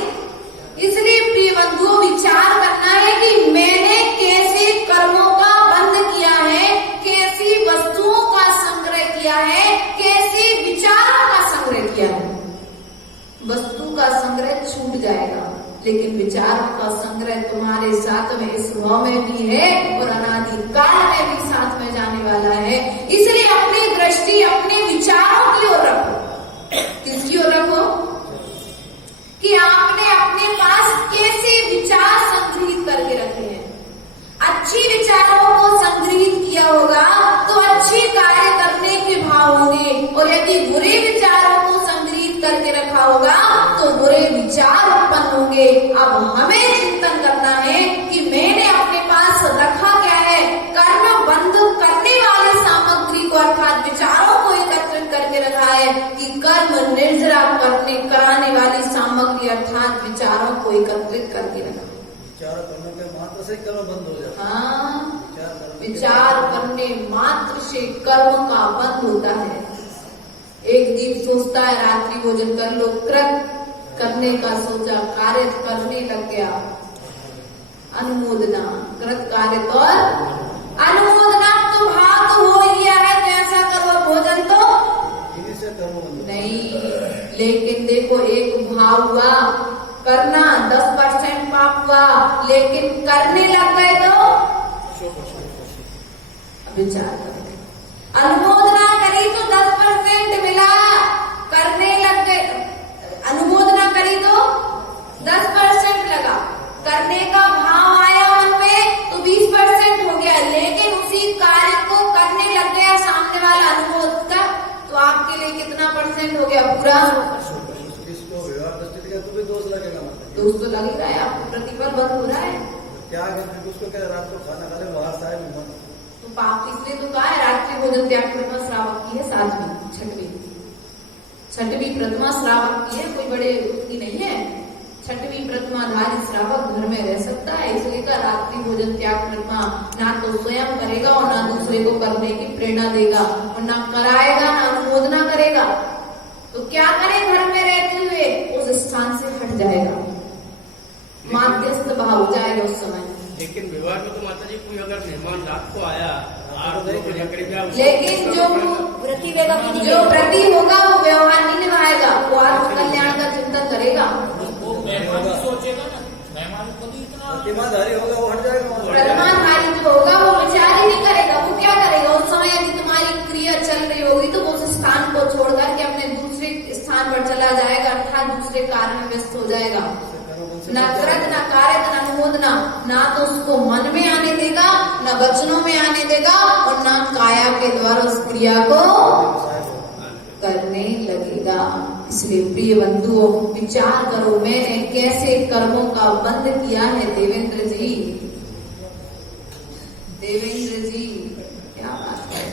इसलिए प्रिय बंधुओं विचार करना है कि मैंने कैसे कर्मों का बंध किया है, कैसी वस्तुओं का संग्रह किया है, कैसे विचारों का संग्रह किया लेकिन विचारों का संग्रह तुम्हारे साथ में इस भाव में भी है और अनादि काल में भी साथ में जाने वाला है। इसलिए अपनी दृष्टि अपने विचारों की ओर रखो। किसकी ओर रखो? कि आपने अपने पास कैसे विचार संग्रहित करके रखे हैं। अच्छी विचारों को संग्रहित किया होगा तो अच्छे कार्य करने के भाव होंगे, और यदि बुरे विचारों को संग्रहित करके रखा होगा तो बुरे विचार उत्पन्न होंगे। अब हमें चिंतन करना है कि मैंने अपने पास रखा क्या है। कर्म बंद करने वाली सामग्री को अर्थात विचारों को एकत्रित करके रखा है कि कर्म निर्जरा कराने वाली सामग्री अर्थात विचारों को एकत्रित करके रखा। विचार करने के मात्र से कर्म बंद हो जाता है। हाँ, विचार करने मात्र से कर्म का बंद होता है। एक जीव सोचता है रात्रि भोजन कर लो, कृत करने का सोचा, कार्य करने लग गया, अनुमोदना, कृत कार्य तो अनुमोदना तो भाव तो हो ही गया है, तो ऐसा करो भोजन तो इन्हीं से कर्म बंद होता है। नहीं। लेकिन देखो एक भाव हुआ करना, 10% पाप हुआ, लेकिन करने लग गए तो विचार करें। अनुमोदना करी तो 10% मिला, करने लग गए। अनुमोदना करी तो 10% लगा, करने का भाव आया मन में तो 20% हो गया, लेकिन उसी कार्य को करने लग गया सामने वाला अनुमोदता, तो आपके लिए कितना % हो गया? पूरा। इसको व्यवहार दृष्टि का तो भी दोष लगेगा, मतलब दोष तो लगेगा, आपको प्रतिफल बंद हो रहा है। क्या करते उसको क्या रात को खाना खा ले बाहर साहब में तो पाप इसलिए तो कहा है रात्रि भोजन त्याग प्रथमा श्रावक की है, 7वीं 6वीं प्रथमा श्रावक की है, कोई बड़े उसकी नहीं है। 6वीं प्रथमाधारी श्रावक घर में रह सकता है, इसलिए का रात्रि भोजन त्याग प्रथमा ना तो स्वयं करेगा और ना दूसरे को करने की प्रेरणा देगा, और ना कराएगा ना अनुमोदना करेगा। तो क्या करे? घर में रहते हुए उस स्थान से हट जाएगा, माध्यस्थ भाव हो जाएगा उस समय। लेकिन विवाह में तो माता जी कोई अगर मेहमान रात को आया लेकिन जो व्रती होगा वो व्यवहार नहीं निभाएगा, वो आत्म कल्याण का चिंतन करेगा। वो मेहमान सोचेगा ना, मेहमान को भी इतना प्रतिमाधारी होगा वो हट जाएगा। प्रतिमाधारी जो होगा वो विचार ही नहीं करेगा। वो क्या करेगा? उस समय यदि तुम्हारी क्रिया चल रही होगी तो वो उस स्थान को छोड़कर के अपने दूसरे स्थान पर चला जाएगा, अर्थात दूसरे कार्य में व्यस्त हो जाएगा। न कृत न कार्य न अनुमोदना, ना तो उसको मन में आने देगा, न वचनों में आने देगा, और न काया के द्वारा उस क्रिया को करने लगेगा। इसलिए प्रिय बंधुओं, विचार करो मैंने कैसे कर्मों का बंद किया है। देवेंद्र जी, देवेंद्र जी क्या बात है,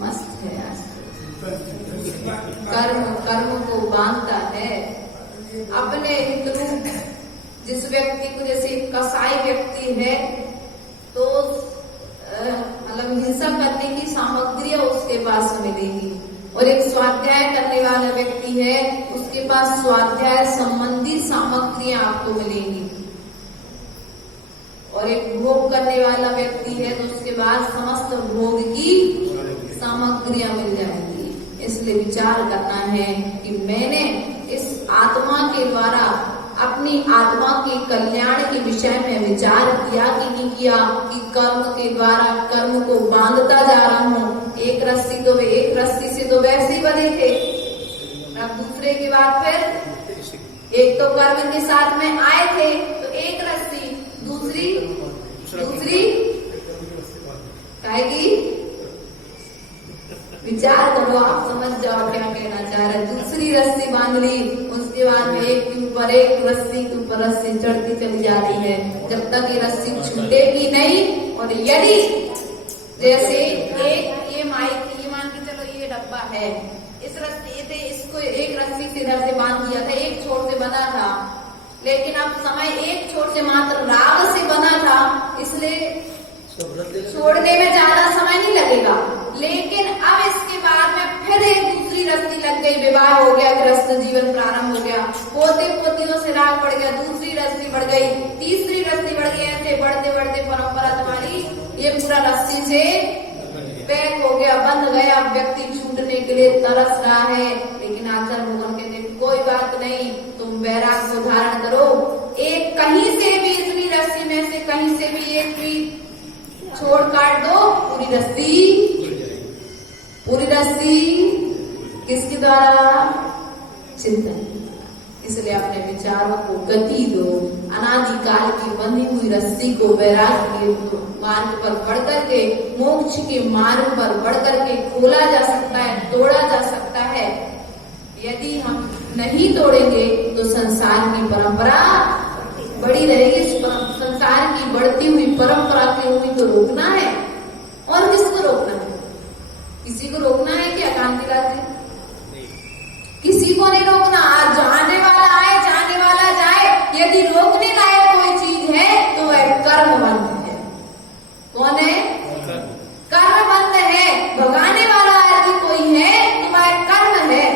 मस्त है आज। कर्म को बांधता है अपने हितरूप। जिस व्यक्ति को, जैसे कसाई व्यक्ति है तो मतलब हिंसा करने की सामग्रियां उसके पास मिलेगी, और एक स्वाध्याय करने वाला व्यक्ति है उसके पास स्वाध्याय संबंधी सामग्रियां आपको मिलेंगी, और एक भोग करने वाला व्यक्ति है तो उसके बाद समस्त भोग की सामग्रियां मिल जाएंगी। इसलिए विचार करना है कि मैंने इस आत्मा के द्वारा अपनी आत्मा के कल्याण के विषय में विचार किया कि नहीं किया, कि कर्म के द्वारा कर्म को बांधता जा रहा हूँ। एक रस्सी से तो वैसे ही बने थे, अब दूसरे के बाद फिर एक तो कर्म के साथ में आए थे तो एक रस्सी, दूसरी कहेगी। विचार करो, आप समझ जाओ क्या कहना चाह रहे। दूसरी रस्सी बांध ली, उसके बाद में एक के ऊपर एक, रस्सी के ऊपर रस्सी चढ़ती चली जा रही है, जब तक ये रस्सी छूटेगी नहीं। और यदि जैसे ये मान के चलो ये डब्बा है, इस रस्सी से इसको एक रस्सी से इधर से बांध दिया था, एक छोर से बना था, लेकिन अब समय एक छोर से मात्र राग से बना था, इसलिए छोड़ने में ज्यादा समय नहीं लगेगा। लेकिन अब इसके बाद में फिर एक दूसरी रस्सी लग गई, विवाह हो गया, गृहस्थ जीवन प्रारंभ हो गया, पोते पोतियों से राग बढ़ गया, दूसरी रस्सी बढ़ गई, तीसरी रस्सी बढ़ गई, ऐसे बढ़ते बढ़ते परंपरा तुम्हारी ये पूरा रस्सी से पैक हो गया, बंध गया। व्यक्ति छूटने के लिए तरस रहा है, लेकिन आचार्य भगवान कहते कोई बात नहीं, तुम वैराग को धारण करो। एक कहीं से भी इतनी रस्सी में से कहीं से भी एक भी छोड़ काट दो, पूरी रस्सी किसके द्वारा? चिंतन। इसलिए अपने विचारों को गति दो। अनादिकाल की बंधी हुई रस्सी को वैराग्य के मार्ग पर बढ़ करके, मोक्ष के मार्ग पर बढ़ करके खोला जा सकता है, तोड़ा जा सकता है। यदि हम नहीं तोड़ेंगे तो संसार की परंपरा बढ़ी रहेगी। संसार की बढ़ती हुई परंपरा को ही तो रोकना है। और किसको रोकना है? किसी को रोकना है क्या? कांति रात्रि किसी को नहीं रोकना। आज आने वाला आए, जाने वाला जाए। यदि रोकने लायक कोई चीज है तो वह कर्मबंध है। कौन है? कर्मबंध है। भगाने वाला यदि कोई है तो वह कर्म है।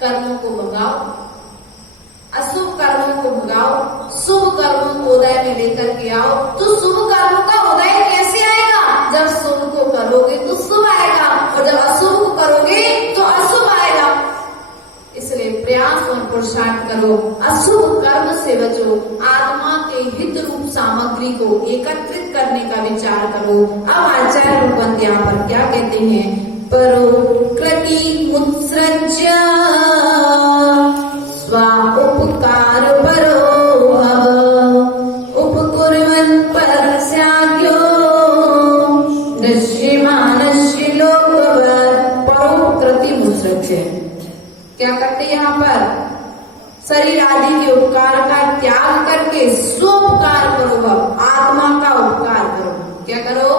कर्मों को भगाओ, अशुभ कर्मों को भगाओ, शुभ कर्मों को उदय में लेकर के आओ। तो शुभ कर्मों का उदय कैसे आएगा? जब शुभ को करोगे तो शुभ आएगा, और जब अशुभ को करोगे तो अशुभ आएगा। इसलिए प्रयास और पुरुषार्थ करो, अशुभ कर्म से बचो, आत्मा के हित रूप सामग्री को एकत्रित करने का विचार करो। अब आचार्य रूपंत यहाँ पर क्या कहते हैं? परोकृति मुत्सृज्य स्वा उपकार परो भव उपकुर्वन् परस्याज्ञो दृश्यमानस्य लोकवत्। परोकृति मुत्सृज्य क्या करते यहाँ पर? शरीर आदि के उपकार का त्याग करके स्वोपकार करो, आत्मा का उपकार करो। क्या करो?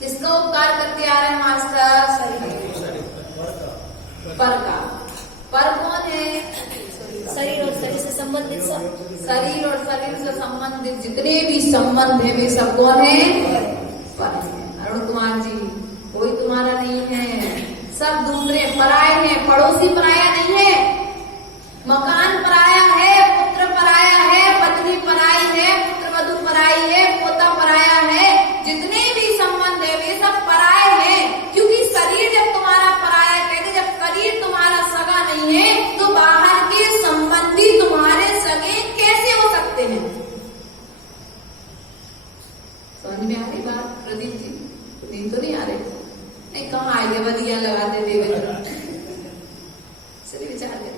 किसका उपकार करते आ रहे हैं मास्टर? पर का। पर कौन है? शरीर और शरीर से संबंधित सब, शरीर और शरीर से संबंधित जितने भी संबंध है वे सब कौन है? पर है। अरुण कुमार जी, कोई तुम्हारा नहीं है, सब दूसरे पराये हैं। पड़ोसी पराया नहीं है, मकान पराया है, पुत्र पराया है, पत्नी पराई है, पुत्र वधू पराई है, पोता पराया है। जितने भी संबंध है वे सब पराये हैं। क्योंकि शरीर जब तुम्हारा पराया, कहते जब शरीर तुम्हारा सगा नहीं है तो बाहर के संबंधी तुम्हारे सगे कैसे हो सकते हैं? समझ में आ रही बात प्रदीप जी? नींद तो नहीं आ रही? नहीं, कहाँ आएगा? बदिया लगाते देवे। चलिए विचार करिए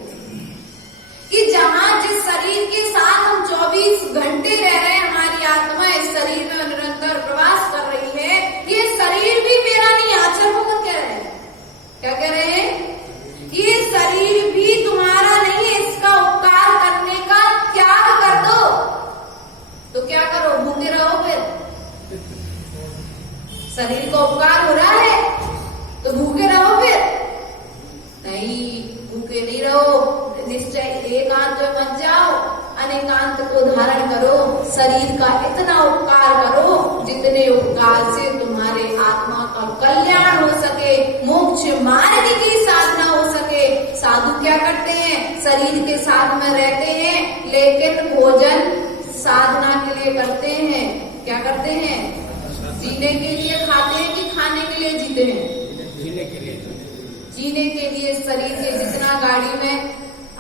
कि जहाँ जिस शरीर के साथ हम 24 घंटे रह रहे हैं, हमारी आत्मा इस शरीर में निरंतर प्रवास कर रही है। ये शरीर भी मेरा नहीं। आचार्य भगवान कह रहे हैं, क्या कह रहे हैं? ये शरीर भी तुम्हारा नहीं है, इसका उपकार करने का त्याग कर दो। तो क्या करो? भूखे रहो। फिर शरीर का उपकार हो रहा है तो भूखे रहो। फिर नहीं, भूखे नहीं रहो। निश्चय एकांत में मत जाओ, अनेकांत को धारण करो। शरीर का इतना उपकार करो जितने उपकार से तुम्हारे आत्मा का कल्याण हो सके, मोक्ष मार्ग की साधना हो सके। साधु क्या करते हैं? शरीर के साथ में रहते हैं लेकिन भोजन साधना के लिए करते हैं। क्या करते हैं? जीने के लिए खाते हैं कि खाने के लिए जीते हैं? जीने के लिए। जीने के लिए शरीर के जितना गाड़ी में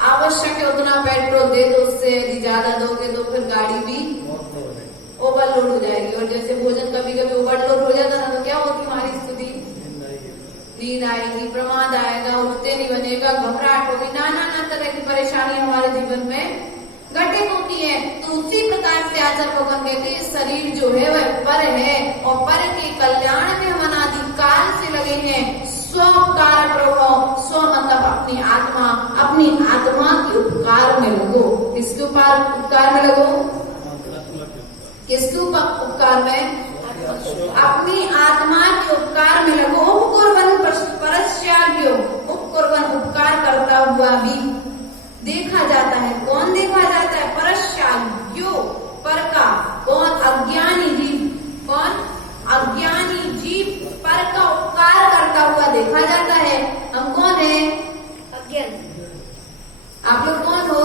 आवश्यक है उतना पेट्रोल दे दो। उससे यदि ज्यादा दोगे तो फिर गाड़ी भी ओवरलोड हो जाएगी। और जैसे भोजन कभी कभी ओवरलोड हो जाता ना तो क्या होगी हमारी स्थिति? नींद आएगी, प्रमाद आएगा, उठते नहीं बनेगा, घबराहट होगी, नाना तरह की परेशानी हमारे जीवन में घटित होती है। तो उसी प्रकार से आचार्य भगवान कहते हैं शरीर जो है वह पर है और पर के कल्याण में हम अनादिकाल से लगे हैं। स्वकार प्रभाव, स्व मतलब अपनी आत्मा के उपकार में लगो। किसके उपकार में लगो? किसके उपकार में? अपनी आत्मा के उपकार में लगो। उपकुर्वन् परस्याज्ञो, उपकुर्वन् उपकार करता हुआ भी देखा जाता है। कौन देखा जाता है? परस्याज्ञो, पर का। कौन? अज्ञानी जीव। कौन? अज्ञानी जीव पर का उपकार करता हुआ देखा जाता है। हम कौन है? अज्ञान। आप लोग कौन हो?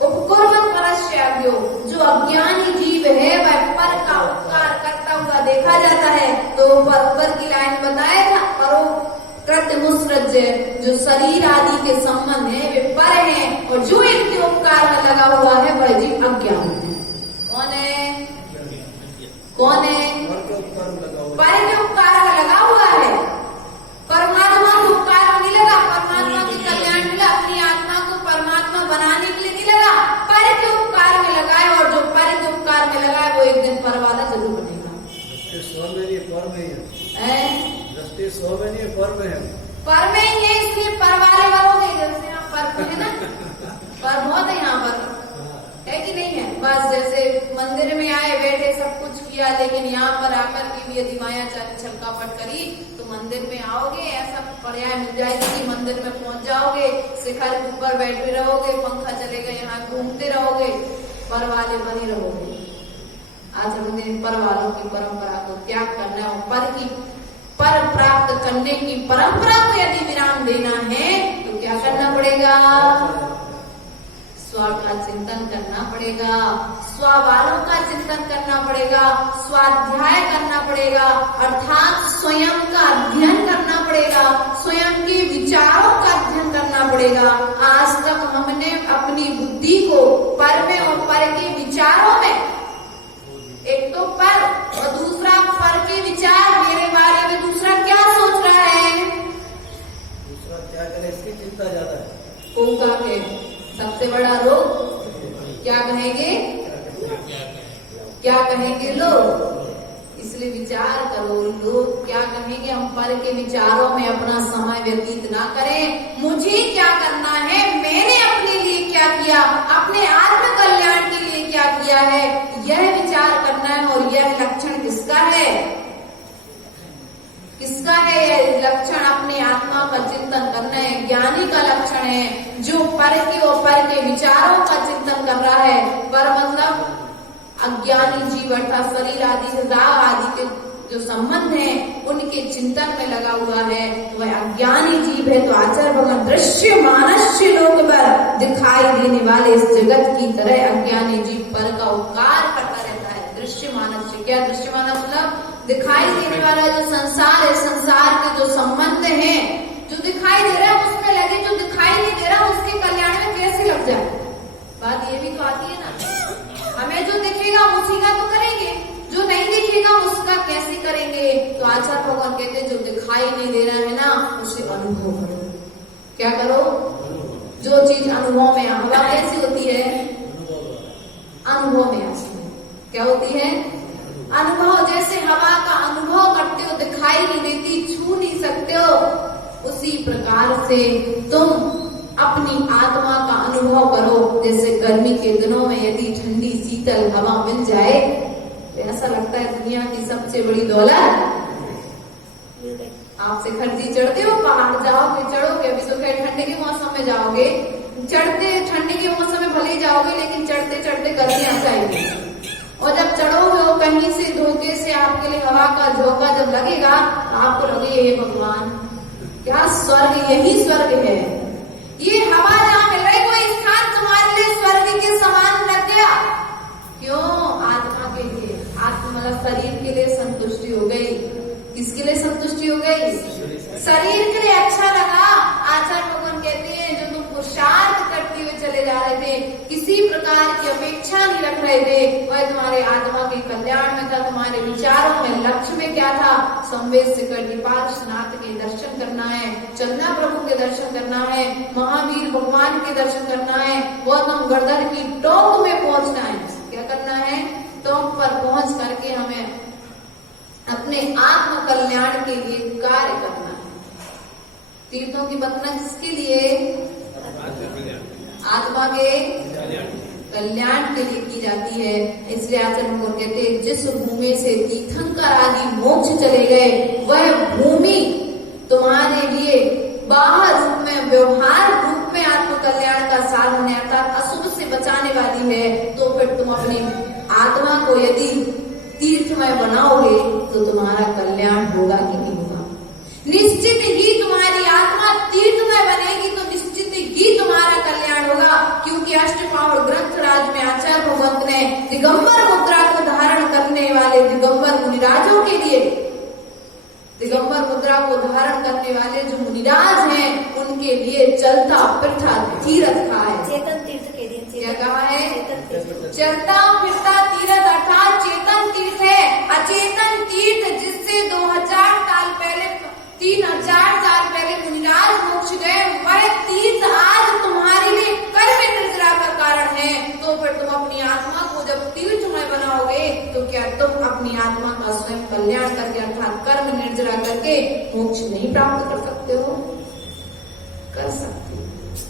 उपकुर्वन् परस्याज्ञो, जो अज्ञानी जीव है वह पर का उपकार करता हुआ देखा जाता है। तो ऊपर की लाइन बताया था, परोकृत मुत्सृज्य, जो शरीर आदि के संबंध है वे पर पर है, और जो इनके उपकार में लगा हुआ है वह जीव अज्ञान है। कौन है? कौन है? पर के उपकार में लगा हुआ पर के उपकार में लगा हुआ है। परमात्मा के उपकार में नहीं लगा, परमात्मा के कल्याण मिला, अपनी आत्मा को परमात्मा बनाने के लिए नहीं लगा, पर के उपकार में लगा है। और जो पर के उपकार में लगा है वो एक दिन पर वाला जरूर बनेगा। दृष्टि स्व में नहीं, पर में ही है। दृष्टि स्व में नहीं, पर में है। पर में ही है, इसलिए पर वाले बनोगे। जैसे यहाँ पर है ना, पर बहुत है यहाँ पर, है कि नहीं है? बस जैसे मंदिर में आए, बैठे, सब कुछ किया, लेकिन यहाँ पर आकर के भी यदि मायाचारी छलकापट करी तो मंदिर में आओगे, ऐसा पर्याय मिल जाएगी कि मंदिर में पहुंच जाओगे, शिखर के ऊपर बैठे रहोगे, पंखा चलेगा, यहाँ घूमते रहोगे, पर वाले बनी रहोगे। आज हमने पर वालों की परंपरा को त्याग करना है, पर की पर प्राप्त करने की परंपरा को यदि विराम देना है तो क्या करना पड़ेगा? स्व का चिंतन करना पड़ेगा, स्व वालों का चिंतन करना पड़ेगा, स्वाध्याय करना पड़ेगा, अर्थात स्वयं का अध्ययन करना पड़ेगा, स्वयं के विचारों का अध्ययन करना पड़ेगा। आज तक हमने अपनी बुद्धि को पर में और पर के विचारों में, एक तो पर और दूसरा पर के विचार, मेरे बारे में दूसरा क्या सोच रहा है, दूसरा क्या करे इसकी चिंता ज्यादा है। होगा के सबसे बड़ा रोग क्या कहेंगे? क्या कहेंगे लोग? इसलिए विचार करो, लोग क्या कहेंगे, हम पर के विचारों में अपना समय व्यतीत ना करें। मुझे क्या करना है, मैंने अपने लिए क्या किया, अपने आत्म कल्याण के लिए क्या किया है, यह विचार करना है। और यह लक्षण किसका है? किसका है यह लक्षण? अपने आत्मा का चिंतन करना है, ज्ञानी का लक्षण है, जो पर के और पर के विचारों का चिंतन कर रहा है। पर मतलब अज्ञानी जीव अर्थात शरीर आदि से राग आदि के जो संबंध है उनके चिंतन में लगा हुआ है, वह अज्ञानी जीव है। तो आचार्य भगवान दृश्य मानस्य लोक पर दिखाई देने वाले इस जगत की तरह अज्ञानी जीव पर का उपकार करता रहता है। दृश्य मानस्य क्या? दृश्य मानस मतलब दिखाई देने वाला जो संसार है, संसार के जो संबंध है, जो दिखाई दे रहा है उसमें लगे, जो दिखाई नहीं दे रहा उसके कल्याण में कैसे लग जाए। बात ये भी तो आती है ना, हमें जो दिखेगा उसी का तो करेंगे, जो नहीं दिखेगा उसका कैसे करेंगे। तो आचार्य भगवान कहते हैं जो दिखाई नहीं दे रहा है ना उसे अनुभव करो। क्या करो? जो चीज अनुभव में, हवा कैसी होती है? अनुभव में आती है। क्या होती है? अनुभव। जैसे हवा का अनुभव करते हो, दिखाई नहीं देती, छू नहीं सकते हो, उसी प्रकार से तुम अपनी आत्मा का अनुभव करो। जैसे गर्मी के दिनों में यदि ठंडी शीतल हवा मिल जाए तो ऐसा लगता है दुनिया की सबसे बड़ी दौलत। आप शिखर जी चढ़ते हो, पहाड़ जाओगे, चढ़ोगे, अभी तो खैर ठंडे के मौसम में जाओगे, चढ़ते ठंडे के मौसम में भले ही जाओगे, लेकिन चढ़ते चढ़ते गर्मी आ जाएगी। और जब चढ़ोगे हो कहीं से धोखे से आपके लिए हवा का झोंका जब लगेगा तो आपको लगे हे भगवान क्या स्वर्ग, यही स्वर्ग है। ये हवा जहाँ मिल रही कोई स्थान तुम्हारे लिए स्वर्ग के समान न क्या? क्यों? आत्मा के लिए, आत्मा मतलब शरीर के लिए संतुष्टि हो गई। किसके लिए संतुष्टि हो गई? शरीर के लिए अच्छा लगा। आचार्य भगवान कहते हैं जो तुम पुरुषार्थ करते हुए चले जा रहे थे, किसी प्रकार की अपेक्षा नहीं रख रहे थे, वह तुम्हारे आत्मा के कल्याण में था, तुम्हारे विचारों में, लक्ष्य में क्या था? संवेद शिखर दीपार्शनाथ के दर्शन करना है, चंद्रा प्रभु के दर्शन करना है, महावीर भगवान के दर्शन करना है, गौतम गर्दन की टोक में पहुंचना है। क्या करना है? टोक पर पहुंच करके हमें अपने आत्म कल्याण के लिए कार्य करना है। तीर्थों की वंदना किसके लिए? आत्मा के कल्याण के लिए की जाती है। इसलिए आचार्य भगवान कहते हैं जिस भूमि से तीर्थंकर आदि मोक्ष चले गए वह भूमि तुम्हारे लिए बाहर रूप में, व्यवहार रूप में आत्म कल्याण का साधन है, अर्थात अशुभ से बचाने वाली है। तो फिर तुम अपनी आत्मा को यदि तीर्थमय बनाओगे तो तुम्हारा कल्याण होगा कि नहीं होगा? निश्चित ही तुम्हारी आत्मा तीर्थमय बनेगी तो निश्चित ही तुम्हारा कल्याण होगा। क्योंकि अष्टपावड़ ग्रंथ राज में आचार्य भगवंत ने दिगंबर मुद्रा को धारण करने वाले दिगंबर मुनिराजों के लिए, दिगंबर मुद्रा को धारण करने वाले जो मुनिराज हैं उनके लिए चल चलता फिरता तीर्थ का है। चेतन तीर्थ के दिन क्या कहा है? चेतन तीर्थ। चलता फिरता तीर्थ अर्थात चेतन तीर्थ है। अचेतन तीर्थ जिससे 2000 साल पहले 3000 साल पहले मुनिराज मोक्ष गए, वह तीर्थ आज तुम्हारे लिए कर्म निर्जरा का कारण है। तो फिर तुम अपनी आत्मा को जब तीर्थमय बनाओगे तो क्या तुम अपनी आत्मा का स्वयं कल्याण करके अर्थात कर्म निर्जरा करके मोक्ष नहीं प्राप्त कर सकते हो? कर सकते हो,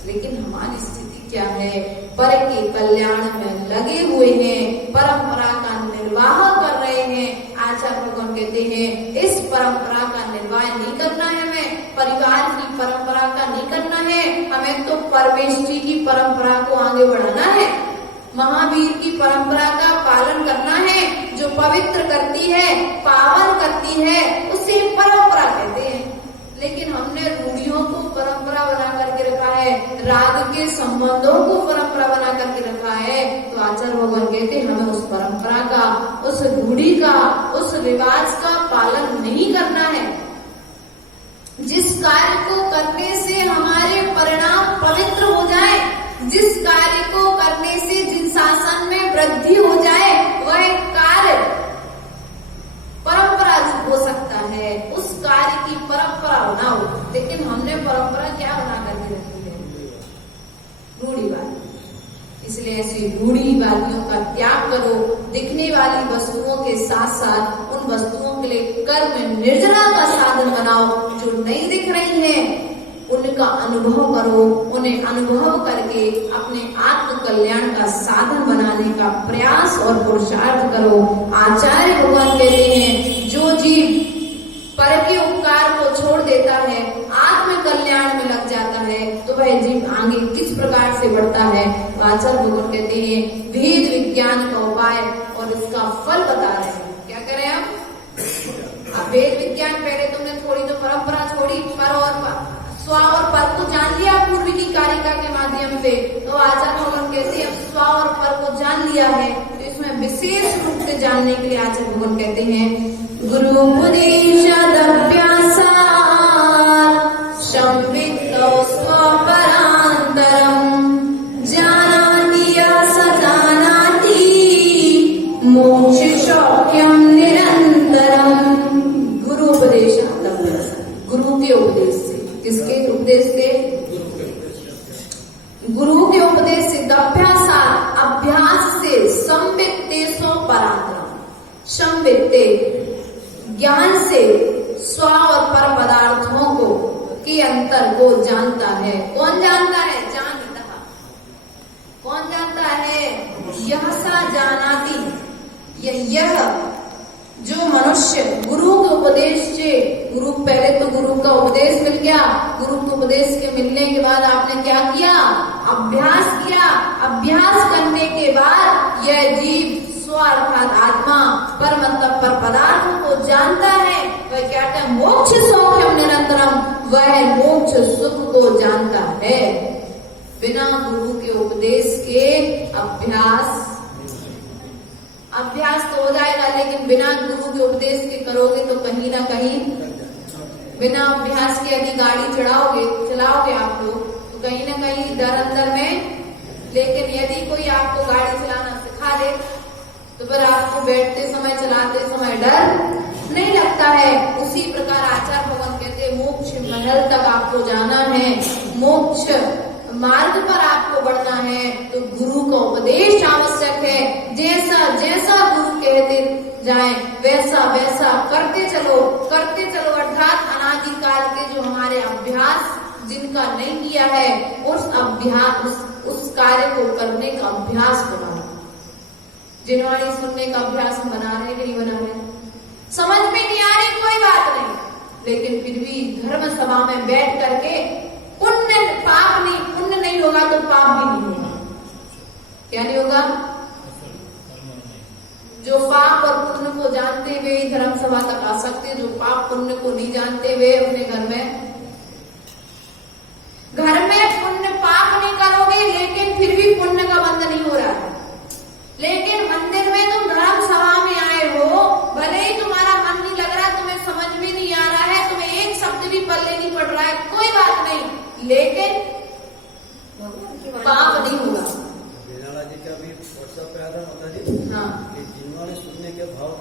लेकिन हमारी स्थिति क्या है? पर के कल्याण में लगे हुए हैं, परंपरा का निर्वाह कर रहे हैं। आचार्य भगवान कहते हैं इस परंपरा का निर्वाह नहीं करना है, हमें परिवार की परंपरा का नहीं करना है, हमें तो परमेश्वरी की परंपरा को आगे बढ़ाना है, महावीर की परंपरा का पालन करना है। जो पवित्र करती है, पावन करती है, उसे परंपरा कहते हैं। लेकिन हमने रूढ़ियों को परंपरा बना करके रखा है, राग के संबंधों को परंपरा बना करके रखा है। तो आचार्य भगवान कहते हैं हमें उस परंपरा का, उस रूढ़ी का, उस रिवाज का पालन नहीं करना है। जिस कार्य को करने से हमारे परिणाम पवित्र हो जाए, जिस कार्य को करने से जिन शासन में वृद्धि हो जाए, वह कार्य परंपरा हो सकता है। उस कार्य की परंपरा बनाओ। लेकिन हमने परंपरा क्या बना करके रखी है? रूढ़िवादी। इसलिए ऐसी रूढ़िवादियों का त्याग करो। दिखने वाली वस्तुओं के साथ साथ उन वस्तुओं के लिए कर्म निर्जरा का साधन बनाओ। जो नहीं दिख रही है उनका अनुभव करो, उन्हें अनुभव करके अपने आत्म कल्याण का साधन बनाने का प्रयास और पुरुषार्थ करो। आचार्य भगवान कहते हैं जो जीव पर के उपकार को छोड़ देता है, आत्म कल्याण में लग जाता है, तो वह जीव आगे किस प्रकार से बढ़ता है? तो आचार्य भगवान कहते हैं वेद विज्ञान का उपाय और इसका फल बता रहे हैं। क्या करें अब वेद विज्ञान पहले तुमने थोड़ी तो परंपरा छोड़ी, पर और स्व और पर को जान लिया पूर्व की कारिका के माध्यम से। तो आचार्य भगवान कहते हैं स्व और पर को जान लिया है, तो इसमें विशेष रूप से जानने के लिए आचार्य भगवान कहते हैं गुरुपदेशादभ्यासात् संवित्तो स्वपरान्तरम् जानाति स जानाति मोक्षशौक्यं निरन्तरम्। गुरुपदेशादभ्यासात्, गुरु के उपदेश से। किसके उपदेश से? गुरु के उपदेश से। अभ्यासात्, अभ्यास से। संवित्ते स्वपरान्तरम्, संवित्ते ज्ञान से स्व और पर पदार्थों को के अंतर को जानता है। कौन जानता है? जानितः। कौन जानता है? यह सा जानाति। यह जो मनुष्य गुरु के उपदेश से, गुरु पहले तो गुरु का उपदेश मिल गया, गुरु के उपदेश के मिलने के बाद आपने क्या किया? अभ्यास किया। अभ्यास करने के बाद यह जीव स्व अर्थात आत्मा पर मतलब पर पदार्थों को जानता है। वह क्या कहता है? मोक्ष सौख्यम निरंतरम, वह मोक्ष सुख को जानता है। बिना गुरु के उपदेश के अभ्यास तो हो जाएगा, लेकिन बिना गुरु के उपदेश के करोगे तो कहीं ना कहीं बिना अभ्यास के यदि गाड़ी चलाओगे आप लोग तो कहीं ना कहीं डर अंदर में। लेकिन यदि कोई आपको गाड़ी चलाना सिखा दे तो फिर आपको बैठते समय चलाते समय डर नहीं लगता है। उसी प्रकार आचार्य भगवान कहते हैं मोक्ष महल तक आपको जाना है, मोक्ष मार्ग पर आपको बढ़ना है तो गुरु का उपदेश आवश्यक है। जैसा जैसा गुरु कहते जाए वैसा वैसा करते चलो अर्थात अनादिकाल के जो हमारे अभ्यास जिनका नहीं किया है उस कार्य को करने का अभ्यास बनाओ। जिनवाणी सुनने का अभ्यास हम बना रहे नहीं बना रहे, समझ में नहीं आ रही कोई बात नहीं, लेकिन फिर भी धर्म सभा में बैठ करके पुण्य नहीं होगा तो पाप भी नहीं होगा। क्या नहीं होगा? जो पाप और पुण्य को जानते हुए ही धर्म सभा तक आ सकते, जो पाप पुण्य को नहीं जानते हुए अपने घर में पुण्य पाप नहीं करोगे, लेकिन फिर भी पुण्य का बंध नहीं हो रहा है। लेकिन मंदिर में तुम धर्म सभा में आए हो, भले ही तुम्हारा मन नहीं लग रहा, तुम्हें समझ में नहीं आ रहा है, तुम्हें एक शब्द भी पल्ले नहीं पड़ रहा है, कोई बात नहीं, लेकिन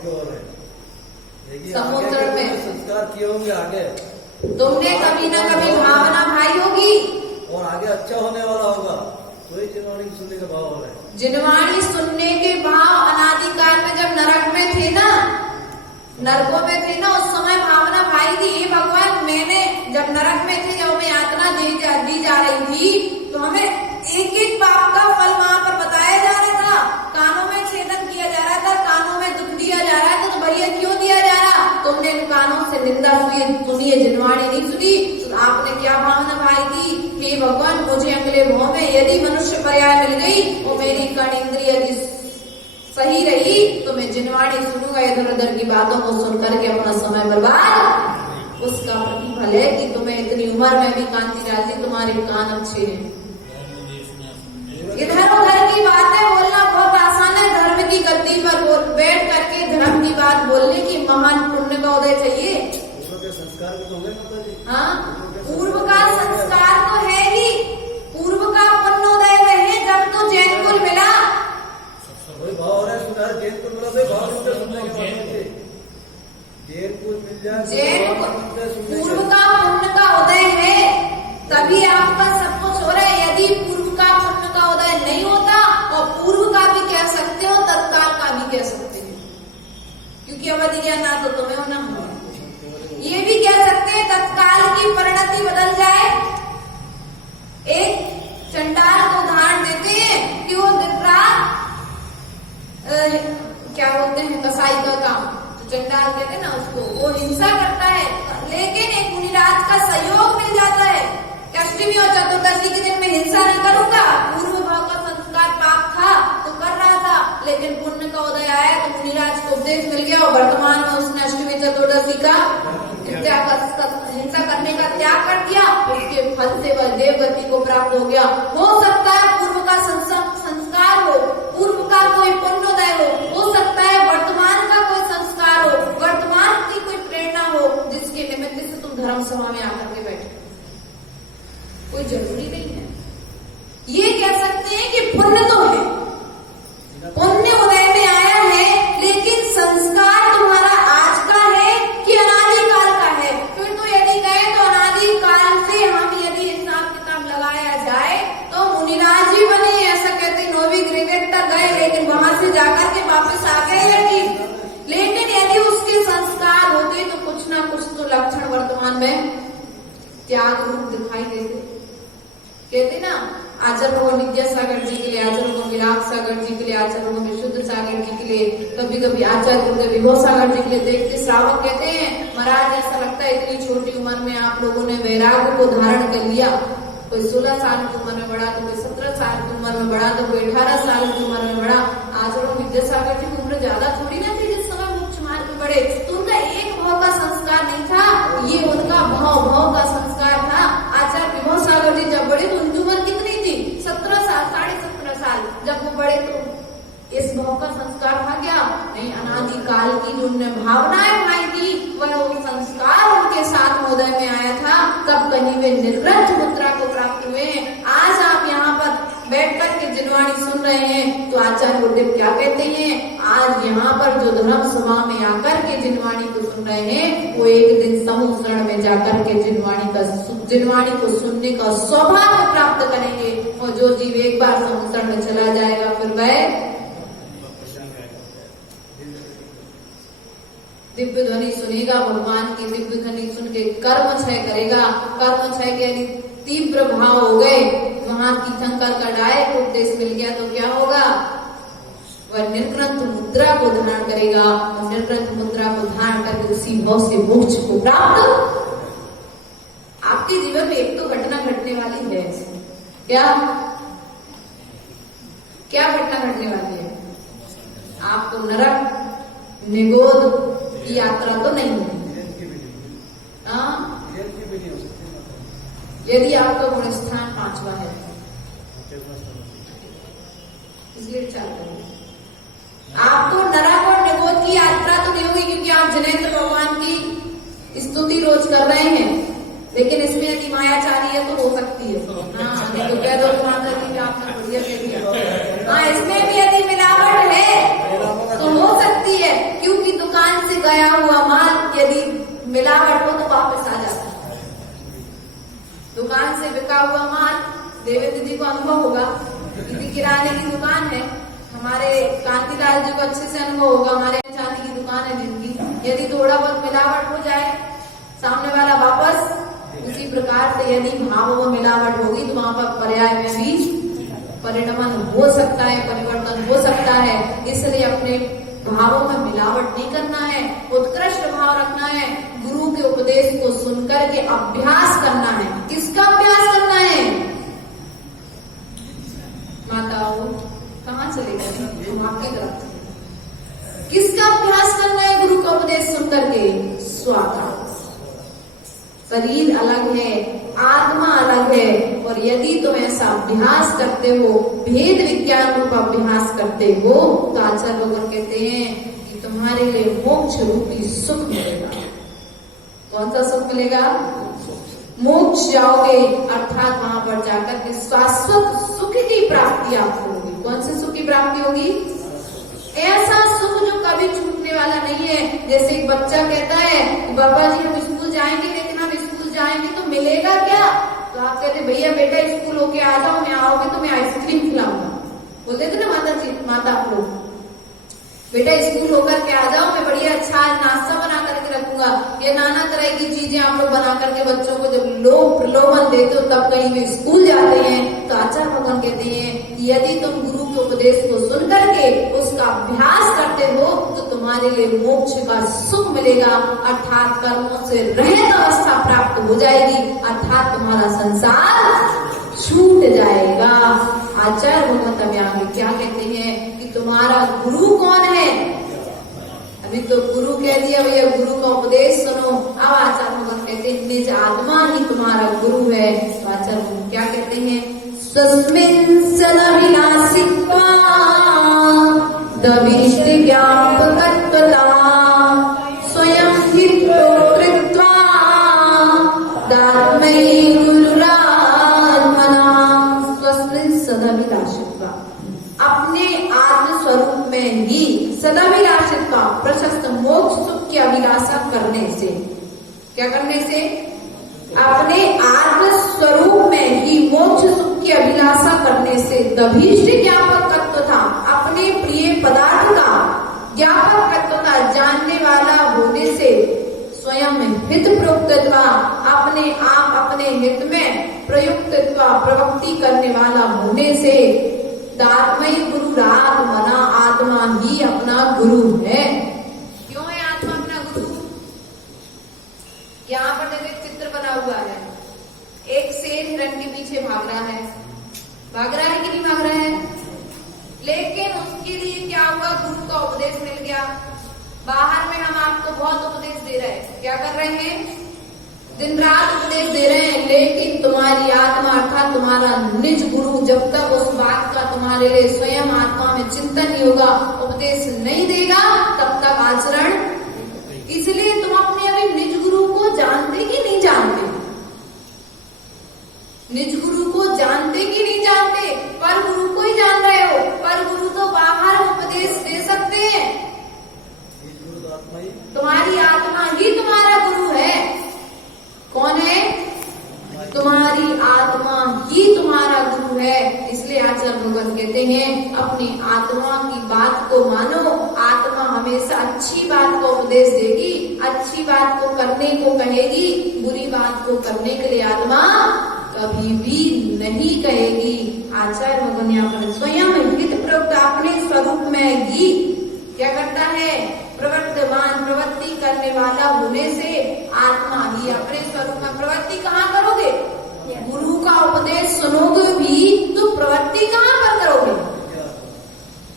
पक्के हो रहे हैं। देखिए समुद्र आगे के में। जो संस्कार किए होंगे आगे, तुमने कभी ना कभी भावना भाई होगी, और आगे अच्छा होने वाला होगा, वही जिनवाणी सुनने का भाव हो रहा है। जिनवाणी सुनने के भाव अनादिकाल में जब नरक में थे ना, नरकों में थे ना, उस समय भावना भाई थी, ये भगवान मैंने जब नरक में थे, जब हमें यातना दी जा रही थी, तो हमें एक एक पाप का फल वहां पर बताया जा रहा था, कानों में छेदन किया जा रहा था, कानों में दुख दिया जा रहा था, तो भैया क्यों दिया जा रहा? तुमने इन कानों से निंदा सुनी है, जिनवाणी नहीं सुनी, तो आपने क्या भावना भाई थी? हे भगवान, मुझे अगले भाव में यदि मनुष्य पर्याय मिल गई और मेरी कर्ण इंद्रिय यदि सही रही तो मैं जिनवाणी सुनूंगा, इधर उधर की बातों को सुन करके अपना समय बर्बाद, उसका प्रतिफल है कि तुम्हें इतनी उम्र में भी कांति डालती, तुम्हारे कान अच्छे हैं। इधर उधर की बातें बोलना बहुत आसान है, धर्म की गद्दी पर बैठ करके धर्म की बात बोलने की महान पुण्य का उदय चाहिए। पूर्व के संस्कार भी तो होंगे माता जी। हाँ, पूर्व का संस्कार तो है ही, पूर्व का पुण्योदय में है जब तो जैन कुल मिला, वही भाव हो रहा है। सुना जैन कुल मिला, भाई भाव सुनते सुनने के बाद जैन कुल मिल जाए, जैन पूर्व का पुण्य का उदय है, तभी आपका सब कुछ हो रहा है। यदि पूर्व का पुण्य का उदय नहीं होता, और पूर्व का भी कह सकते हो, तत्काल का भी कह सकते हो, क्योंकि अवधि ज्ञान ना तो तुम्हें होना हो, ये भी कह सकते हैं तत्काल की परिणति बदल जाए। एक चंडाल को उदाहरण देते हैं कि वो दिन रात क्या बोलते हैं, कसाई का काम, तो चंडाल कहते हैं ना उसको, वो हिंसा करता है, लेकिन एक मुनिराज का सहयोग मिल जाता है, अष्टमी और चतुर्दशी के दिन में हिंसा नहीं करूंगा, पूर्व भाव का संस्कार पाप था तो कर रहा था, लेकिन पुण्य का उदय आया तो मुनिराज को उपदेश मिल गया, और वर्तमान में उसने अष्टमी चतुर्दशी का हिंसा करने का त्याग कर दिया, उसके फल से वह देवगति को प्राप्त हो गया। हो सकता है पूर्व का संस्कार हो, पूर्व का कोई पुण्योदय हो सकता है वर्तमान का कोई संस्कार हो, वर्तमान की कोई प्रेरणा हो, जिसके निमित्त से तुम धर्म सभा में आकर के बैठे, कोई जरूरी नहीं है। ये कह सकते हैं कि पुण्य तो है, पुण्य उदय में आया है, लेकिन संस्कार तुम्हारा आज का है कि अनादिकाल का है? फिर तो यदि कहे तो अनादिकाल से हम यदि हिसाब किताब लगाया जाए तो मुनिराज ही बने, ऐसा कहते 9वीं ग्रेड तक गए, लेकिन वहां से जाकर के वापस आ गए हैं कि, लेकिन यदि उसके संस्कार होते तो कुछ ना कुछ तो लक्षण वर्तमान में त्याग रूप दिखाई देते। कहते ना, आचार्य को विद्यासागर जी के लिए, आचार्य को विराग सागर जी के लिए, आचार्य को विशुद्ध सागर जी के लिए, कभी कभी आचार्य को विभव सागर जी के लिए देखते श्रावक कहते हैं, महाराज ऐसा लगता है इतनी छोटी उम्र में आप लोगों ने वैराग्य को धारण कर लिया। कोई 16 साल की उम्र में बढ़ा, तो कोई 17 साल की उम्र में बढ़ा, तो कोई 18 साल की उम्र में बढ़ा। आचार्य विद्यासागर जी की उम्र ज्यादा थोड़ी ना थी जिस समय मोक्ष मार्ग में बढ़े, तो उनका एक भाव का संस्कार नहीं था, ये उनका भाव का संस्कार था। आचार्य विभव सागर जी जब बढ़े तो उनकी उम्र कितनी थी? 17 साल, 17.5 साल। जब वो बढ़े तो इस भाव का संस्कार था क्या? नहीं, अनादिकाल की जो उनने भावनाएं भाई थी, वह वो संस्कार उनके साथ उदय में आया था, तब कहीं वे निर्ग्रंथ मुद्रा को प्राप्त हुए हैं। आज आप यहाँ पर बैठ कर के जिनवाणी सुन रहे हैं, तो आचार्य गुरुदेव क्या कहते हैं? आज यहाँ पर जो धर्म सभा में आकर के जिनवाणी को सुन रहे हैं, वो एक दिन समूह शरण में जाकर के जिनवाणी को सुनने का सौभाग्य प्राप्त करेंगे। और जो जीव एक बार समूह शरण में चला जाएगा, फिर वह दिव्य ध्वनि सुनेगा, भगवान की दिव्य ध्वनि सुन के कर्म क्षय करेगा। कर्म क्षय के यदि तीव्र भाव हो गए, वहां तीर्थंकर का डायरेक्ट उपदेश मिल गया, तो क्या होगा? वह निर्ग्रंथ मुद्रा को धारण करेगा, और निर्ग्रंथ मुद्रा को धारण करके उसी भाव से मोक्ष को प्राप्त। आपके जीवन में एक तो घटना घटने वाली है। क्या क्या घटना घटने वाली है? आपको नरक निगोद की यात्रा तो नहीं होगी। यदि आपका गुण स्थान 5वां है, इसलिए विचार करिए। आपको नरक और निगोद की यात्रा तो नहीं होगी, क्योंकि आप जिनेंद्र भगवान की स्तुति रोज कर रहे हैं, लेकिन इसमें यदि मायाचारी है तो हो सकती है। हाँ, नहीं तो कह दो माता जी आपने बढ़िया कह दिया। हाँ, इसमें भी यदि मिलावट है तो हो सकती है, क्योंकि गया हुआ माल यदि मिलावट हो तो वापस आ जाता है। दुकान से बिका हुआ माल, देवेंद्र जी को अनुभव होगा, किसी किराने की दुकान है, हमारे कांतिलाल जी को अच्छे से अनुभव होगा, हमारे चांदी की दुकान है जिनकी, यदि थोड़ा बहुत मिलावट हो जाए सामने वाला वापस, उसी प्रकार से यदि भावों में मिलावट होगी तो वहां पर पर्याय में भी परिणमन हो सकता है, परिवर्तन हो सकता है। इसलिए अपने भावों में मिलावट नहीं करना है, उत्कृष्ट भाव रखना है, गुरु के उपदेश को सुनकर के अभ्यास करना है। किसका अभ्यास करना है? माताओं कहाँ चले गए? हम आपकी तरफ। किसका अभ्यास करना है गुरु का उपदेश सुनकर के? स्वात्म। शरीर अलग है, आत्मा अलग है, और यदि तुम ऐसा अभ्यास करते हो, भेद विज्ञान रूप अभ्यास करते हो, तो आचार्य लोग कहते हैं कि तुम्हारे लिए मोक्ष रूपी सुख मिलेगा। कौन सा सुख मिलेगा? मोक्ष जाओगे, अर्थात वहां पर जाकर के शाश्वत सुख की प्राप्ति आपको होगी। कौन से सुख की प्राप्ति होगी? ऐसा सुख जो कभी छूटने वाला नहीं है। जैसे एक बच्चा कहता है कि बाबा जी हम स्कूल जाएंगे, लेकिन हम स्कूल जाएंगे तो मिलेगा क्या? तो आप कहते भैया बेटा स्कूल होके आ जाओ, मैं आओगे तो मैं आइसक्रीम खिलाऊंगा। बोलते थे ना माता आप लोग, बेटा स्कूल होकर के आ जाओ, मैं बढ़िया अच्छा नाश्ता बना करके रखूंगा। ये नाना तरह की चीजें आप लोग बना करके बच्चों को जब लोग प्रलोभन देते हो तब कहीं भी स्कूल जाते हैं। तो आचार्य भगवान कहते हैं कि यदि तुम गुरु के उपदेश को सुन करके उसका अभ्यास करते हो तो तुम्हारे लिए मोक्ष का सुख मिलेगा, अर्थात कर्मों से रहित अवस्था प्राप्त हो जाएगी, अर्थात तुम्हारा संसार छूट जाएगा। आचार्य भगवत अभी आगे क्या कहते हैं कि तुम्हारा गुरु कौन है? अभी तो गुरु कह दिया भैया, गुरु का उपदेश सुनो। अब आचार्य भगवत कहते हैं निज आत्मा ही तुम्हारा गुरु है। तो आचार्य भगवत क्या कहते हैं? स्वस्मिन् सदविनाशित्वा दविष्ट व्यापकत्वता स्वयं हि प्रोकृत्वा दात्मयि गुरुरात्मना। स्वस्मिन् सदविनाशित्वा, अपने आत्म स्वरूप में ही सदविनाशित्वा, प्रशस्त मोक्ष सुख की अभिलाषा करने से। क्या करने से? अपने आत्म स्वरूप में ही मोक्ष सुख की अभिलाषा करने से। दभीष्ट ज्ञापक था, अपने प्रिय पदार्थ का ज्ञापक था, जानने वाला होने से। स्वयं हित प्रयुक्तत्वा, अपने आप अपने हित में प्रयुक्तत्वा, प्रवृत्ति करने वाला होने से। दात्मयि गुरुरात्मना, आत्मा ही अपना गुरु है। क्यों है आत्मा अपना गुरु? यहाँ पर देखो चित्र बना हुआ है, एक शेर हिरण के पीछे भाग रहा है कि नहीं भाग रहा है? लेकिन उसके लिए क्या हुआ? गुरु का उपदेश मिल गया। बाहर में हम आपको बहुत उपदेश दे रहे हैं, क्या कर रहे हैं? दिन रात उपदेश दे रहे हैं, लेकिन तुम्हारी आत्मा अर्थात तुम्हारा निज गुरु जब तक उस बात का तुम्हारे लिए स्वयं आत्मा में चिंतन नहीं होगा, उपदेश नहीं देगा, तब तक आचरण। इसलिए तुम अपने अभी निज गुरु को जानते कि नहीं जानते? निज गुरु को जानते कि नहीं जानते? पर गुरु को ही जान रहे हो, पर गुरु तो बाहर उपदेश दे सकते हैं। तुम्हारी आत्मा ही तुम्हारा गुरु है। कौन है? तुम्हारी आत्मा ही तुम्हारा गुरु है। इसलिए आचार्य भगवान कहते हैं अपनी आत्मा की बात को मानो। आत्मा हमेशा अच्छी बात को उपदेश देगी, अच्छी बात को करने को कहेगी, बुरी बात को करने के लिए आत्मा कभी भी नहीं कहेगी। आचार्य भगवान यहाँ पर स्वयं हित प्रयुक्त अपने स्वरूप में ही क्या करता है? प्रवर्तमान, प्रवृत्ति करने वाला होने से आत्मा ही अपने स्वरूप में। प्रवृत्ति कहाँ करोगे? गुरु का उपदेश सुनोगे भी तो प्रवृत्ति कहाँ पर करोगे?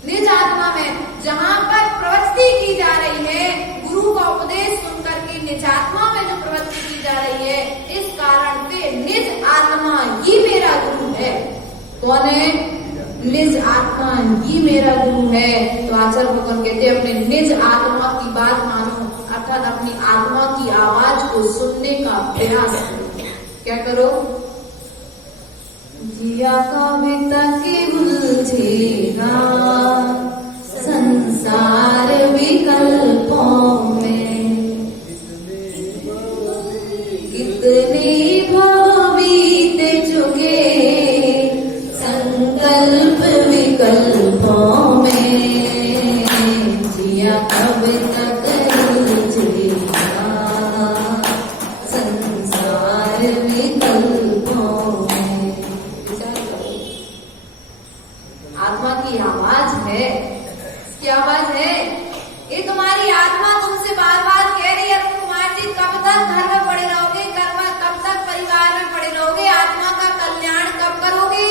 निज आत्मा में। जहाँ पर प्रवृत्ति की जा रही है, गुरु का उपदेश सुन करके निज आत्मा में जो प्रवृत्ति की जा रही है, इस कारण से निज आत्मा ही मेरा गुरु है। कौन है? निज आत्मा ही मेरा गुरु है। तो आचार्य भगवान कहते हैं अपने निज आत्मा की बात मानो, अर्थात अपनी आत्मा की आवाज को सुनने का प्रयास करो। क्या करो? जिया कविता के उलझेगा संसार विकल्पों में, आत्मा तुमसे बार बार कह रही है तुम कुमार जी कब तक घर में पड़े रहोगे, कब तक परिवार में पड़े रहोगे, आत्मा का कल्याण कब करोगे।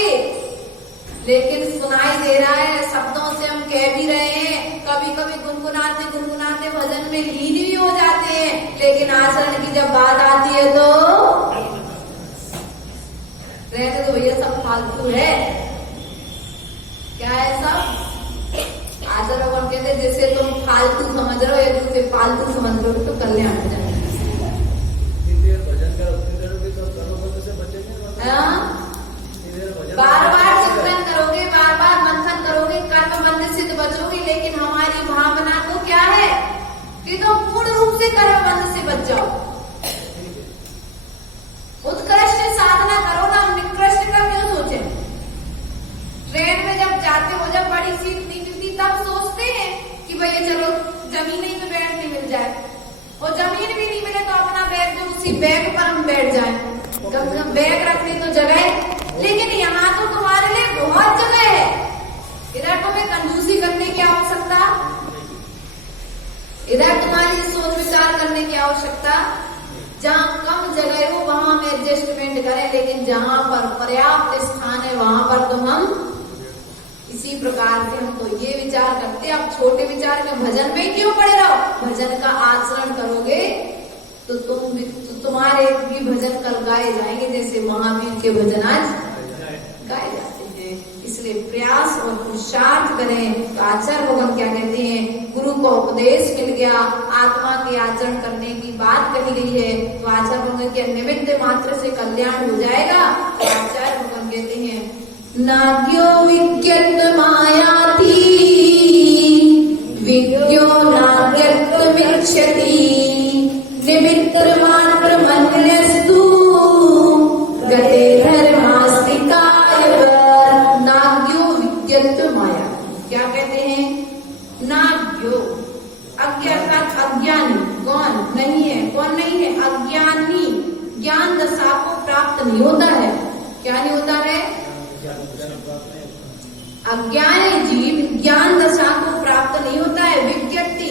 लेकिन सुनाई दे रहा है, शब्दों से हम कह भी रहे हैं, कभी कभी गुनगुनाते गुनगुनाते भजन में लीन भी हो जाते हैं, लेकिन आचरण की जब बात आती है तो रहते तो भैया सब फालतू है। क्या है सब आचरण हम कहते हैं, जैसे तुम फालतू समझ रहे हो या दूसरे फालतू समझ रहे हो तो कल्याण हो जाएगा। भजन का उतनी करोगे तो कर्मबंध से बचेंगे। बार बार चिंतन करोगे, बार बार मंथन करोगे, कर्म बंध से तो बचोगे। लेकिन हमारी भावना तो क्या है कि तुम पूर्ण रूप से कर्म बंध से बच जाओ। उत्कृष्ट साधना करो ना, निकृष्ट का क्यों सोचे। ट्रेन में जब जाते हो, जब बड़ी सीट नहीं मिलती तब सोचते हैं कि भैया चलो जमीन ही में बैठने मिल जाए, और जमीन भी नहीं मिले तो अपना बैग जो उसी बैग पर हम बैठ जाए, कम से कम बैग रखने तो जगह है। लेकिन यहाँ तो तुम्हारे लिए बहुत जगह है, इधर तुम्हें कंजूसी करने की आवश्यकता, इधर तुम्हारी सोच विचार करने की आवश्यकता। जहाँ कम जगह हो वहां हम एडजस्टमेंट करें, लेकिन जहाँ पर पर्याप्त स्थान है वहां पर तो हम इसी प्रकार से हम तो ये विचार करते हैं। अब छोटे विचार में भजन में क्यों पड़े रहो, भजन का आचरण करोगे तो तुम्हारे भी भजन कल गाए जाएंगे, जैसे महावीर के भजन आज गाए जाते हैं। इसलिए प्रयास और पुरुषार्थ करें तो आचार्य भगवान क्या कहते हैं, गुरु को उपदेश मिल गया, आत्मा के आचरण करने की बात कही गई है, तो आचार्य भगवान के निमित्त मात्र से कल्याण हो जाएगा। आचार्य भगवान कहते हैं नाग्यो विज्ञत्व मायाति विज्ञो नाग्यत्वमिच्छति निमित्त मात्र मन्यस्तु गते धर्मास्ति कायवर। नाग्यो विज्ञत्व माया क्या कहते हैं, नाग्यो अज्ञात अज्ञानी कौन नहीं है, कौन नहीं है, अज्ञानी ज्ञान दशा को प्राप्त नहीं होता है। क्या नहीं होता है, अज्ञानी जीव ज्ञान दशा को प्राप्त नहीं होता है। विज्ञप्ति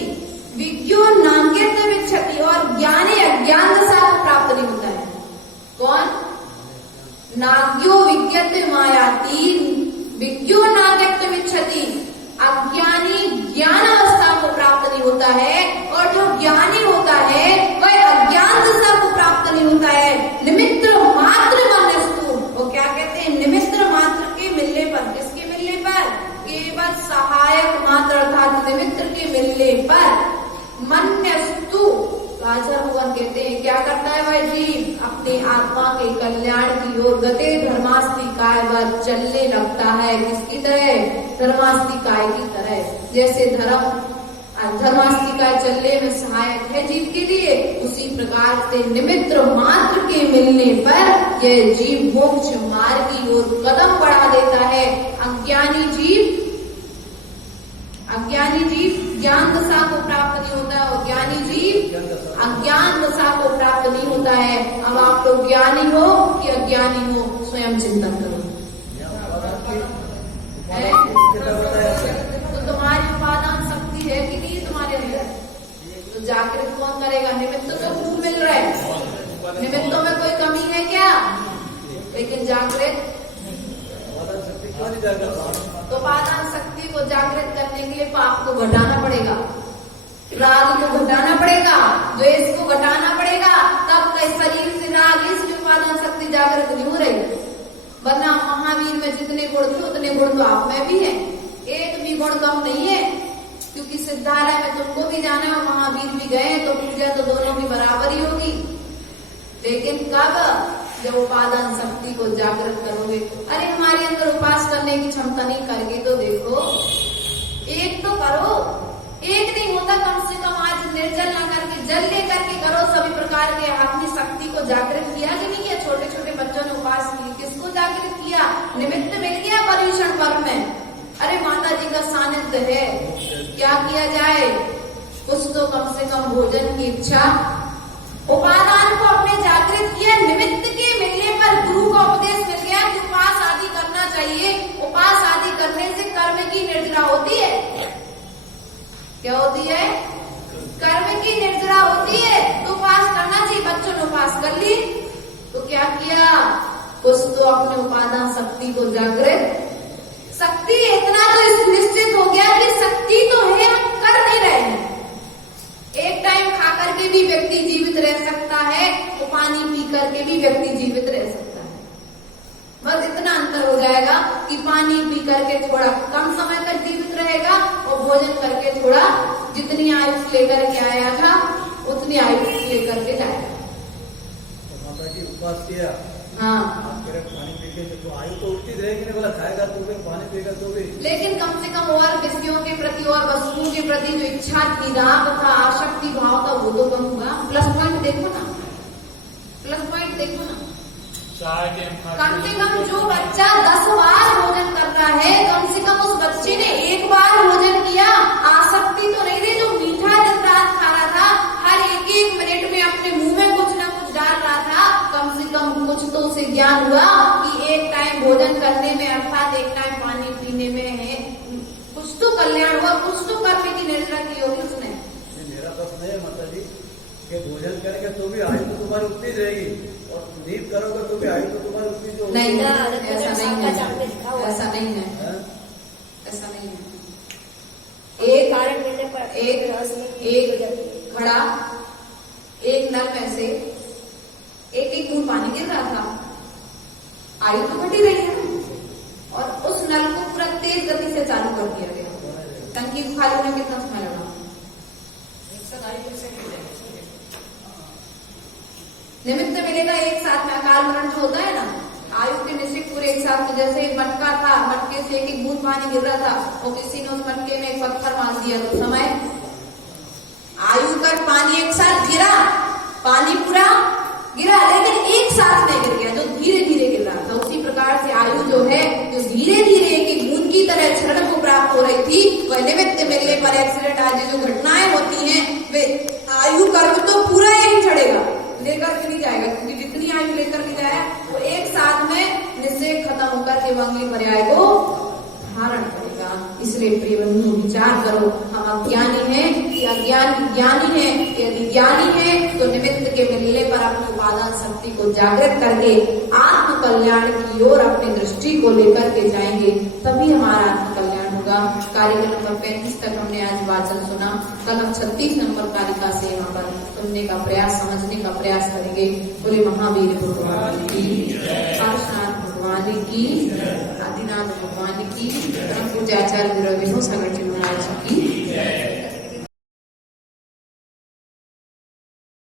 विज्ञो नाग्यत्व विच्छति, और ज्ञानी अज्ञान दशा को प्राप्त नहीं होता है। कौन, नाग्यो विज्ञत्व मायाति विज्ञो नाग्यत्व विच्छति, अज्ञानी ज्ञान अवस्था को प्राप्त नहीं होता है, और जो ज्ञानी होता है वह अज्ञान दशा को प्राप्त नहीं होता है। निमित्त मात्र मनस्तु, वो क्या कहते हैं, निमित्त मात्र के मिलने पर, किसके मिलने पर, केवल सहायक मात्र अर्थात निमित्त के मिलने पर मन्यस्तु। आचार्य भगवान कहते हैं क्या करता है वह जीव, अपने आत्मा के कल्याण की ओर गते धर्मास्ति काय वर चलने लगता है। किसकी तरह, धर्मास्ति काय की तरह। जैसे धर्मास्ति काय चलने में सहायक है जीव के लिए, उसी प्रकार से निमित्त मात्र के मिलने पर यह जीव मोक्ष मार्ग की ओर कदम बढ़ा देता है। अज्ञानी जीव ज्ञान दशा को प्राप्त नहीं होता है, और ज्ञानी जीव अज्ञान दशा को प्राप्त नहीं होता है। अब आप लोग ज्ञानी हो कि अज्ञानी हो, स्वयं चिंतन करो। तो तुम्हारी उपादान शक्ति है कि नहीं तुम्हारे अंदर, तो जागृत कौन करेगा, निमित्त तो खूब मिल रहा है, निमित्तों में कोई कमी है क्या, लेकिन जागृत तो उपादान शक्ति को जागृत करने के लिए पाप को घटाना पड़ेगा, राग को घटाना पड़ेगा, द्वेष को घटाना पड़ेगा, तब कई शरीर से राग इसलिए उपादान शक्ति जागृत नहीं हो रही। वरना महावीर में जितने गुण थे उतने गुण तो आप में भी है, एक भी गुण कम नहीं है। क्योंकि सिद्धालय में तुमको भी जाना है और महावीर भी गए तो पूजा तो दोनों की बराबर ही होगी। लेकिन कब, जब उपादान शक्ति को जागृत करोगे। अरे हमारे अंदर उपास करने की क्षमता नहीं, करके तो देखो, एक तो करो, एक नहीं होता कम से कम आज निर्जल ना करके जल लेकर के करो। सभी प्रकार के अपनी शक्ति को जागृत किया कि नहीं किया, छोटे छोटे बच्चों ने उपास की, किसको जागृत किया, निमित्त मिल गया पर्यूषण पर्व में। अरे माता जी का सानिध्य है, क्या किया जाए, कुछ तो कम से कम भोजन की इच्छा, उपादान को अपने जागृत किया। निमित्त के मिलने पर गुरु का उपदेश मिल गया कि उपास आदि करना चाहिए। उपास आदि करने से कर्म की निर्जरा होती है, क्या होती है, क्या किया? कुछ तो अपने उपादान शक्ति को जागृत, शक्ति इतना तो निश्चित हो गया कि शक्ति तो है, हम कर नहीं रहे हैं। एक टाइम खा करके भी व्यक्ति जीवित रह सकता है, तो पानी पी करके भी व्यक्ति जीवित रह सकता है। बस इतना अंतर हो जाएगा कि पानी पी करके थोड़ा कम समय तक जीवित रहेगा और भोजन करके थोड़ा जितनी आयुष लेकर के आया था उतनी आयुष लेकर के जाएगा। तो माता जी उपवास किया, हाँ, आप कह रहे पानी पी के तो आयु तो उठती रहेगी, नहीं बोला खाएगा तो भी पानी पिएगा तो भी। लेकिन कम से कम और विषयों के प्रति और वस्तुओं के प्रति जो इच्छा थी, राग था, आसक्ति भाव था, वो तो कम हुआ। प्लस पॉइंट देखो ना, प्लस पॉइंट देखो ना। चाय के कम से कम जो बच्चा 10 बार भोजन कर रहा है, कम से कम उस बच्चे ने एक बार भोजन किया, आसक्ति तो नहीं रही। जो मीठा दिन रात खा रहा था, हर एक मिनट में अपने मुंह में कुछ न कुछ डाल रहा था, कम से कम कुछ तो उसे ज्ञान हुआ कि एक टाइम भोजन करने में अर्थात एक टाइम पानी पीने में है, कुछ तो कल्याण हुआ, कुछ तो करने की निर्णय की होगी उसने। मेरा प्रश्न है माता जी कि भोजन करेंगे तो भी आयु तो तुम्हारी उतनी रहेगी और नींद करोगे तो भी आयु तो तुम्हारी उतनी जो नहीं, ना, ऐसा नहीं है, ऐसा नहीं है, है? ऐसा नहीं है। एक कारण मिलने पर एक घड़ा, एक नल में से एक एक बूंद पानी गिर रहा था, आयु तो घटी रही है ना। और उस नल को पूरा तेज गति से चालू कर दिया गया, टंकी को खाली होने कितना समय लगा? निमित्त मिलेगा एक साथ में। अकाल मरण जो होता है ना, आयु के निश्चित पूरे एक साथ में। जैसे एक मटका था, मटके से एक एक बूंद पानी गिर रहा था और किसी ने उस मटके में एक पत्थर मार दिया तो समय, आयु का पानी एक साथ गिरा, पानी पूरा गिरा, लेकिन एक साथ नहीं गिर गया, जो धीरे धीरे गिर रहा था। उसी प्रकार से आयु जो है, जो धीरे धीरे एक एक बूंद की तरह क्षण को प्राप्त हो रही थी, वह निमित्त मिलने पर एक्सीडेंट आदि जो घटनाएं होती हैं, वे आयु कर्म तो पूरा यही चढ़ेगा, लेकर के नहीं जाएगा, क्योंकि जितनी आयु लेकर के जाए वो एक साथ में निश्चय खत्म होकर के अगली पर्याय को धारण करेगा। इसलिए प्रिय बंधु विचार करो, हम अज्ञानी हैं कि ज्ञानी है। यदि ज्ञानी है तो निमित्त के मिलने पर अपनी उपादान शक्ति को जागृत करके आत्म कल्याण की ओर अपनी दृष्टि को लेकर के जाएंगे, तभी हमारा आत्म कल्याण होगा। कार्यक्रम नंबर 35 तक हमने आज वाचन सुना, कल हम 36 नंबर कारिका से यहाँ पर सुनने का प्रयास, समझने का प्रयास करेंगे। बोले महावीर भगवान की, पार्श्वनाथ भगवान की, आदिनाथ भगवान की, परम पूज्य आचार्य विनोद सागर जी महाराज की